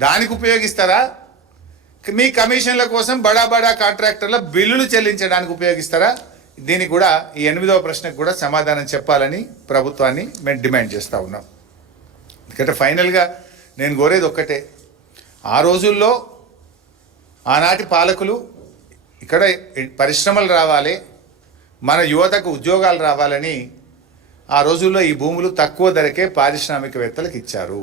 దానికి ఉపయోగిస్తారా? మీ కమిషన్ల కోసం బడా బడా కాంట్రాక్టర్ల బిల్లులు చెల్లించడానికి ఉపయోగిస్తారా? దీనికి కూడా ఈ 8వ ప్రశ్నకు కూడా సమాధానం చెప్పాలని ప్రభుత్వాన్ని మేము డిమాండ్ చేస్తూ ఉన్నాం. ఎందుకంటే ఫైనల్గా నేను కోరేది ఒక్కటే, ఆ రోజుల్లో ఆనాటి పాలకులు ఇక్కడ పరిశ్రమలు రావాలి, మన యువతకు ఉద్యోగాలు రావాలని ఆ రోజుల్లో ఈ భూములు తక్కువ ధరకే పారిశ్రామికవేత్తలకు ఇచ్చారు.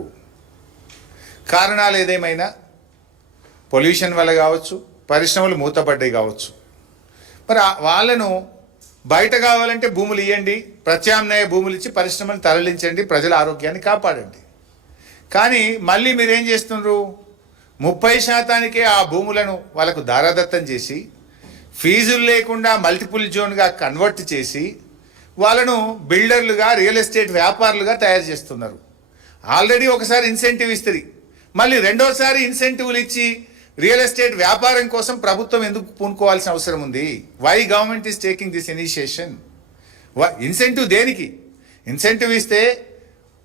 కారణాలు ఏదేమైనా పొల్యూషన్ వల్ల కావచ్చు, పరిశ్రమలు మూతపడ్డాయి కావచ్చు. మరి వాళ్ళను బయట కావాలంటే భూములు ఇవ్వండి, ప్రత్యామ్నాయ భూములు ఇచ్చి పరిశ్రమలు తరలించండి, ప్రజల ఆరోగ్యాన్ని కాపాడండి. కానీ మళ్ళీ మీరేం చేస్తున్నారు? 30%కే ఆ భూములను వాళ్ళకు దారాదత్తం చేసి, ఫీజులు లేకుండా మల్టిపుల్ జోన్గా కన్వర్ట్ చేసి, వాళ్ళను బిల్డర్లుగా, రియల్ ఎస్టేట్ వ్యాపారులుగా తయారు చేస్తున్నారు. ఆల్రెడీ ఒకసారి ఇన్సెంటివ్ ఇస్తుంది, మళ్ళీ రెండోసారి ఇన్సెంటివ్లు ఇచ్చి రియల్ ఎస్టేట్ వ్యాపారం కోసం ప్రభుత్వం ఎందుకు పూనుకోవాల్సిన అవసరం ఉంది? Why government is taking this initiation? Incentive దేనికి? ఇన్సెంటివ్ ఇస్తే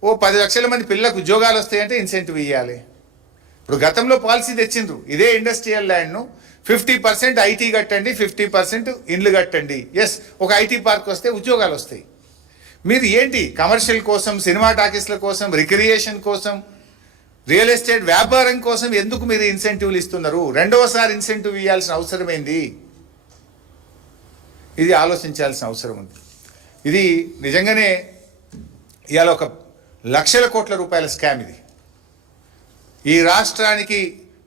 10 లక్షల మంది పిల్లలకు ఉద్యోగాలు వస్తాయంటే ఇన్సెంటివ్ ఇవ్వాలి. ఇప్పుడు గతంలో పాలసీ తెచ్చిండ్రు, ఇదే ఇండస్ట్రియల్ ల్యాండ్ను 50% ఐటీ కట్టండి, 50% ఇండ్లు కట్టండి. ఎస్, ఒక ఐటీ పార్క్ వస్తే ఉద్యోగాలు వస్తాయి. మీరు ఏంటి కమర్షియల్ కోసం, సినిమా టాకీస్ల కోసం, రిక్రియేషన్ కోసం, రియల్ ఎస్టేట్ వ్యాపారం కోసం ఎందుకు మీరు ఇన్సెంటివ్లు ఇస్తున్నారు? రెండవసారి ఇన్సెంటివ్ ఇవ్వాల్సిన అవసరం ఏంది? ఇది ఆలోచించాల్సిన అవసరం ఉంది. ఇది నిజంగానే ఇవాళ 1 లక్షల కోట్ల రూపాయల స్కామ్ ఇది. ఈ రాష్ట్రానికి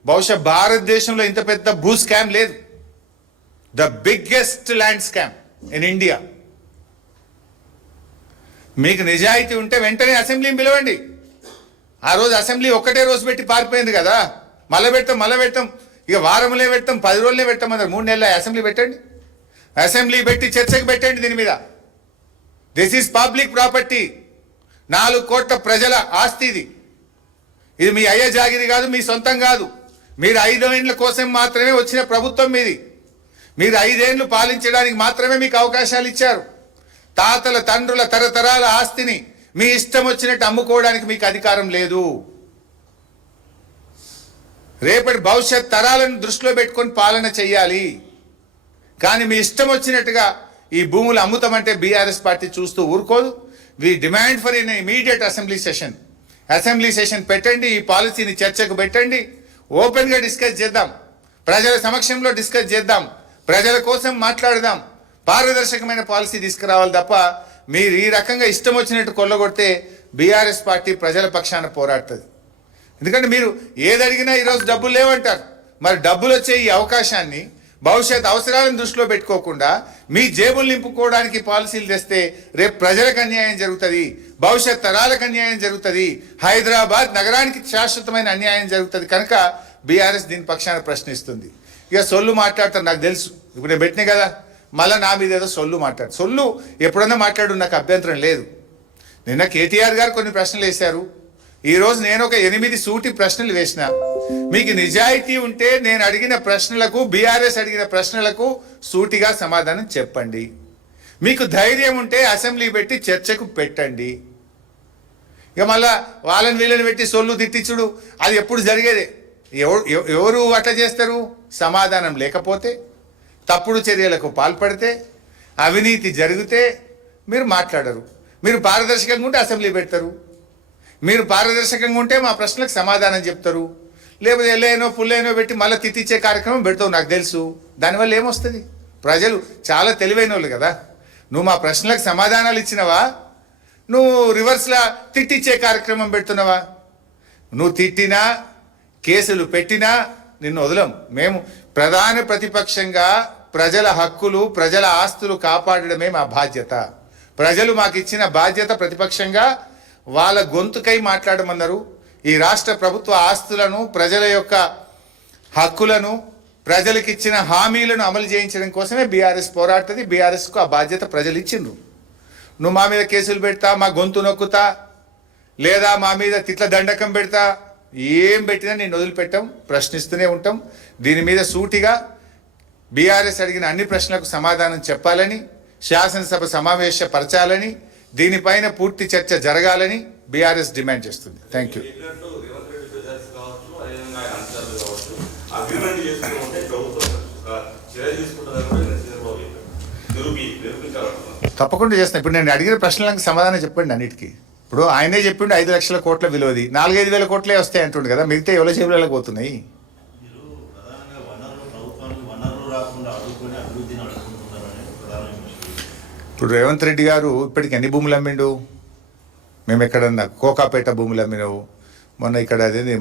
బహుశా భారతదేశంలో ఇంత పెద్ద భూ స్కామ్ లేదు. The biggest land scam in India. మీకు నిజాయితీ ఉంటే వెంటనే అసెంబ్లీని పిలవండి. ఆ రోజు అసెంబ్లీ ఒక్కటే రోజు పెట్టి పారిపోయింది కదా. మళ్ళీ పెడతాం ఇక వారంలో పెడతాం, 10 రోజులే పెడతాం అన్నారు. 3 నెలల అసెంబ్లీ పెట్టండి. అసెంబ్లీ పెట్టి చర్చకు పెట్టండి దీని మీద. This is public property. 4 కోట్ల ప్రజల ఆస్తి ఇది. ఇది మీ అయ్య జాగిరి కాదు, మీ సొంతం కాదు. మీరు 5 ఏళ్ల కోసం మాత్రమే వచ్చిన ప్రభుత్వం మీది. మీరు 5 ఏళ్లు పాలించడానికి మాత్రమే మీకు అవకాశాలు ఇచ్చారు. తాతల తండ్రుల తరతరాల ఆస్తిని మీ ఇష్టం వచ్చినట్టు అమ్ముకోవడానికి మీకు అధికారం లేదు. రేపటి భవిష్యత్ తరాలను దృష్టిలో పెట్టుకొని పాలన చెయ్యాలి. కానీ మీ ఇష్టం వచ్చినట్టుగా ఈ భూములు అమ్ముతామంటే బీఆర్ఎస్ పార్టీ చూస్తూ ఊరుకోదు. We demand for an immediate assembly session పెట్టండి. ఈ పాలసీని చర్చకు పెట్టండి. ఓపెన్గా డిస్కస్ చేద్దాం. ప్రజల సమక్షంలో డిస్కస్ చేద్దాం. ప్రజల కోసం మాట్లాడదాం. పారదర్శకమైన పాలసీ తీసుకురావాలి తప్ప మీరు ఈ రకంగా ఇష్టం వచ్చినట్టు కొల్లగొడితే బీఆర్ఎస్ పార్టీ ప్రజల పక్షాన పోరాడుతుంది. ఎందుకంటే మీరు ఏది అడిగినా ఈరోజు డబ్బులు లేవంటారు. మరి డబ్బులు వచ్చే ఈ అవకాశాన్ని భవిష్యత్ అవసరాలను దృష్టిలో పెట్టుకోకుండా మీ జేబులు నింపుకోవడానికి పాలసీలు తెస్తే రేపు ప్రజలకు అన్యాయం జరుగుతుంది, భవిష్యత్ తరాలకు అన్యాయం జరుగుతుంది, హైదరాబాద్ నగరానికి శాశ్వతమైన అన్యాయం జరుగుతుంది. కనుక బీఆర్ఎస్ దీని పక్షాన ప్రశ్నిస్తుంది. ఇక సొల్లు మాట్లాడతారు, నాకు తెలుసు. ఇప్పుడు నేను పెట్టినా కదా, మళ్ళీ నా మీద ఏదో సొల్లు ఎప్పుడన్నా మాట్లాడు, నాకు అభ్యంతరం లేదు. నిన్న కేటీఆర్ గారు కొన్ని ప్రశ్నలు వేశారు. ఈరోజు నేను ఒక 8 సూటి ప్రశ్నలు వేసిన. మీకు నిజాయితీ ఉంటే నేను అడిగిన ప్రశ్నలకు, బీఆర్ఎస్ అడిగిన ప్రశ్నలకు సూటిగా సమాధానం చెప్పండి. మీకు ధైర్యం ఉంటే అసెంబ్లీ పెట్టి చర్చకు పెట్టండి. ఇక మళ్ళా వాళ్ళని వీళ్ళని పెట్టి సొల్లు తిట్టించుడు అది ఎప్పుడు జరిగేదే. ఎవరు అట్లా చేస్తారు? సమాధానం లేకపోతే, తప్పుడు చర్యలకు పాల్పడితే, అవినీతి జరిగితే మీరు మాట్లాడరు. మీరు పారదర్శకంగా ఉంటే అసెంబ్లీ పెడతారు. మీరు పారదర్శకంగా ఉంటే మా ప్రశ్నలకు సమాధానం చెప్తారు. లేకపోతే ఎల్లైనో పుల్లైనో పెట్టి మళ్ళీ తిట్టించే కార్యక్రమం పెడతావు, నాకు తెలుసు. దానివల్ల ఏమొస్తుంది? ప్రజలు చాలా తెలివైన వాళ్ళు కదా. నువ్వు మా ప్రశ్నలకు సమాధానాలు ఇచ్చినవా, నువ్వు రివర్స్లా తిట్టించే కార్యక్రమం పెడుతున్నావా? నువ్వు తిట్టినా, కేసులు పెట్టినా నిన్ను వదలం. మేము ప్రధాన ప్రతిపక్షంగా ప్రజల హక్కులు, ప్రజల ఆస్తులు కాపాడడమే మా బాధ్యత. ప్రజలు మాకు ఇచ్చిన బాధ్యత. ప్రతిపక్షంగా వాళ్ళ గొంతుకై మాట్లాడమన్నారు. ఈ రాష్ట్ర ప్రభుత్వ ఆస్తులను, ప్రజల యొక్క హక్కులను, ప్రజలకు ఇచ్చిన హామీలను అమలు చేయించడం కోసమే బీఆర్ఎస్ పోరాడుతుంది. బీఆర్ఎస్కు ఆ బాధ్యత ప్రజలు ఇచ్చిండ్రు. నువ్వు మా మీద కేసులు పెడతా, మా గొంతు నొక్కుతా, లేదా మా మీద తిట్ల దండకం పెడతా, ఏం పెట్టినా నేను వదిలిపెట్టాం, ప్రశ్నిస్తూనే ఉంటాం. దీని మీద సూటిగా బీఆర్ఎస్ అడిగిన అన్ని ప్రశ్నలకు సమాధానం చెప్పాలని, శాసనసభ సమావేశపరచాలని, దీనిపైన పూర్తి చర్చ జరగాలని బీఆర్ఎస్ డిమాండ్ చేస్తుంది. Thank you. తప్పకుండా చేస్తాను. ఇప్పుడు నేను అడిగిన ప్రశ్నలకు సమాధానం చెప్పండి అన్నిటికీ. ఇప్పుడు ఆయనే చెప్పిండు 5 లక్షల కోట్ల విలువది, 4-5 వేల కోట్లే వస్తాయి అంటుండు కదా. మిగతా ఎవరి జేబులకు పోతున్నాయి? ఇప్పుడు రేవంత్ రెడ్డి గారు ఇప్పటికి ఎన్ని భూములు అమ్మిండు? మేము ఎక్కడన్నా కోకాపేట భూములు అమ్మినావు, మొన్న ఇక్కడ అదేంటి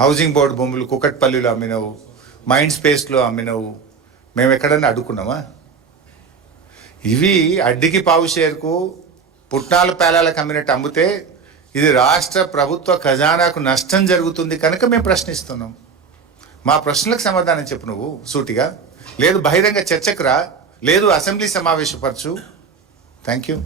హౌసింగ్ బోర్డు భూములు కుకట్పల్లిలో అమ్మినావు, మైండ్ స్పేస్లో అమ్మినావు. మేము ఎక్కడన్నా అడ్డుకున్నామా? ఇవి అడ్డికి పావు షేర్కు, పుట్నాల పేలాలకు అమ్మినట్టు అమ్మితే ఇది రాష్ట్ర ప్రభుత్వ ఖజానాకు నష్టం జరుగుతుంది. కనుక మేము ప్రశ్నిస్తున్నాం. మా ప్రశ్నలకు సమాధానం చెప్పు నువ్వు సూటిగా. లేదు బహిరంగ చర్చకు రా, లేదు అసెంబ్లీ సమావేశపరచు. Thank you.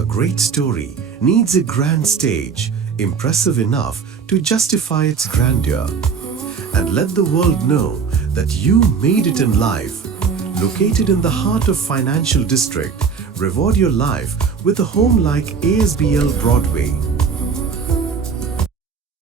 A great story needs a grand stage, impressive enough to justify its grandeur. And let the world know that you made it in life. Located in the heart of Financial District, reward your life with a home like ASBL Broadway.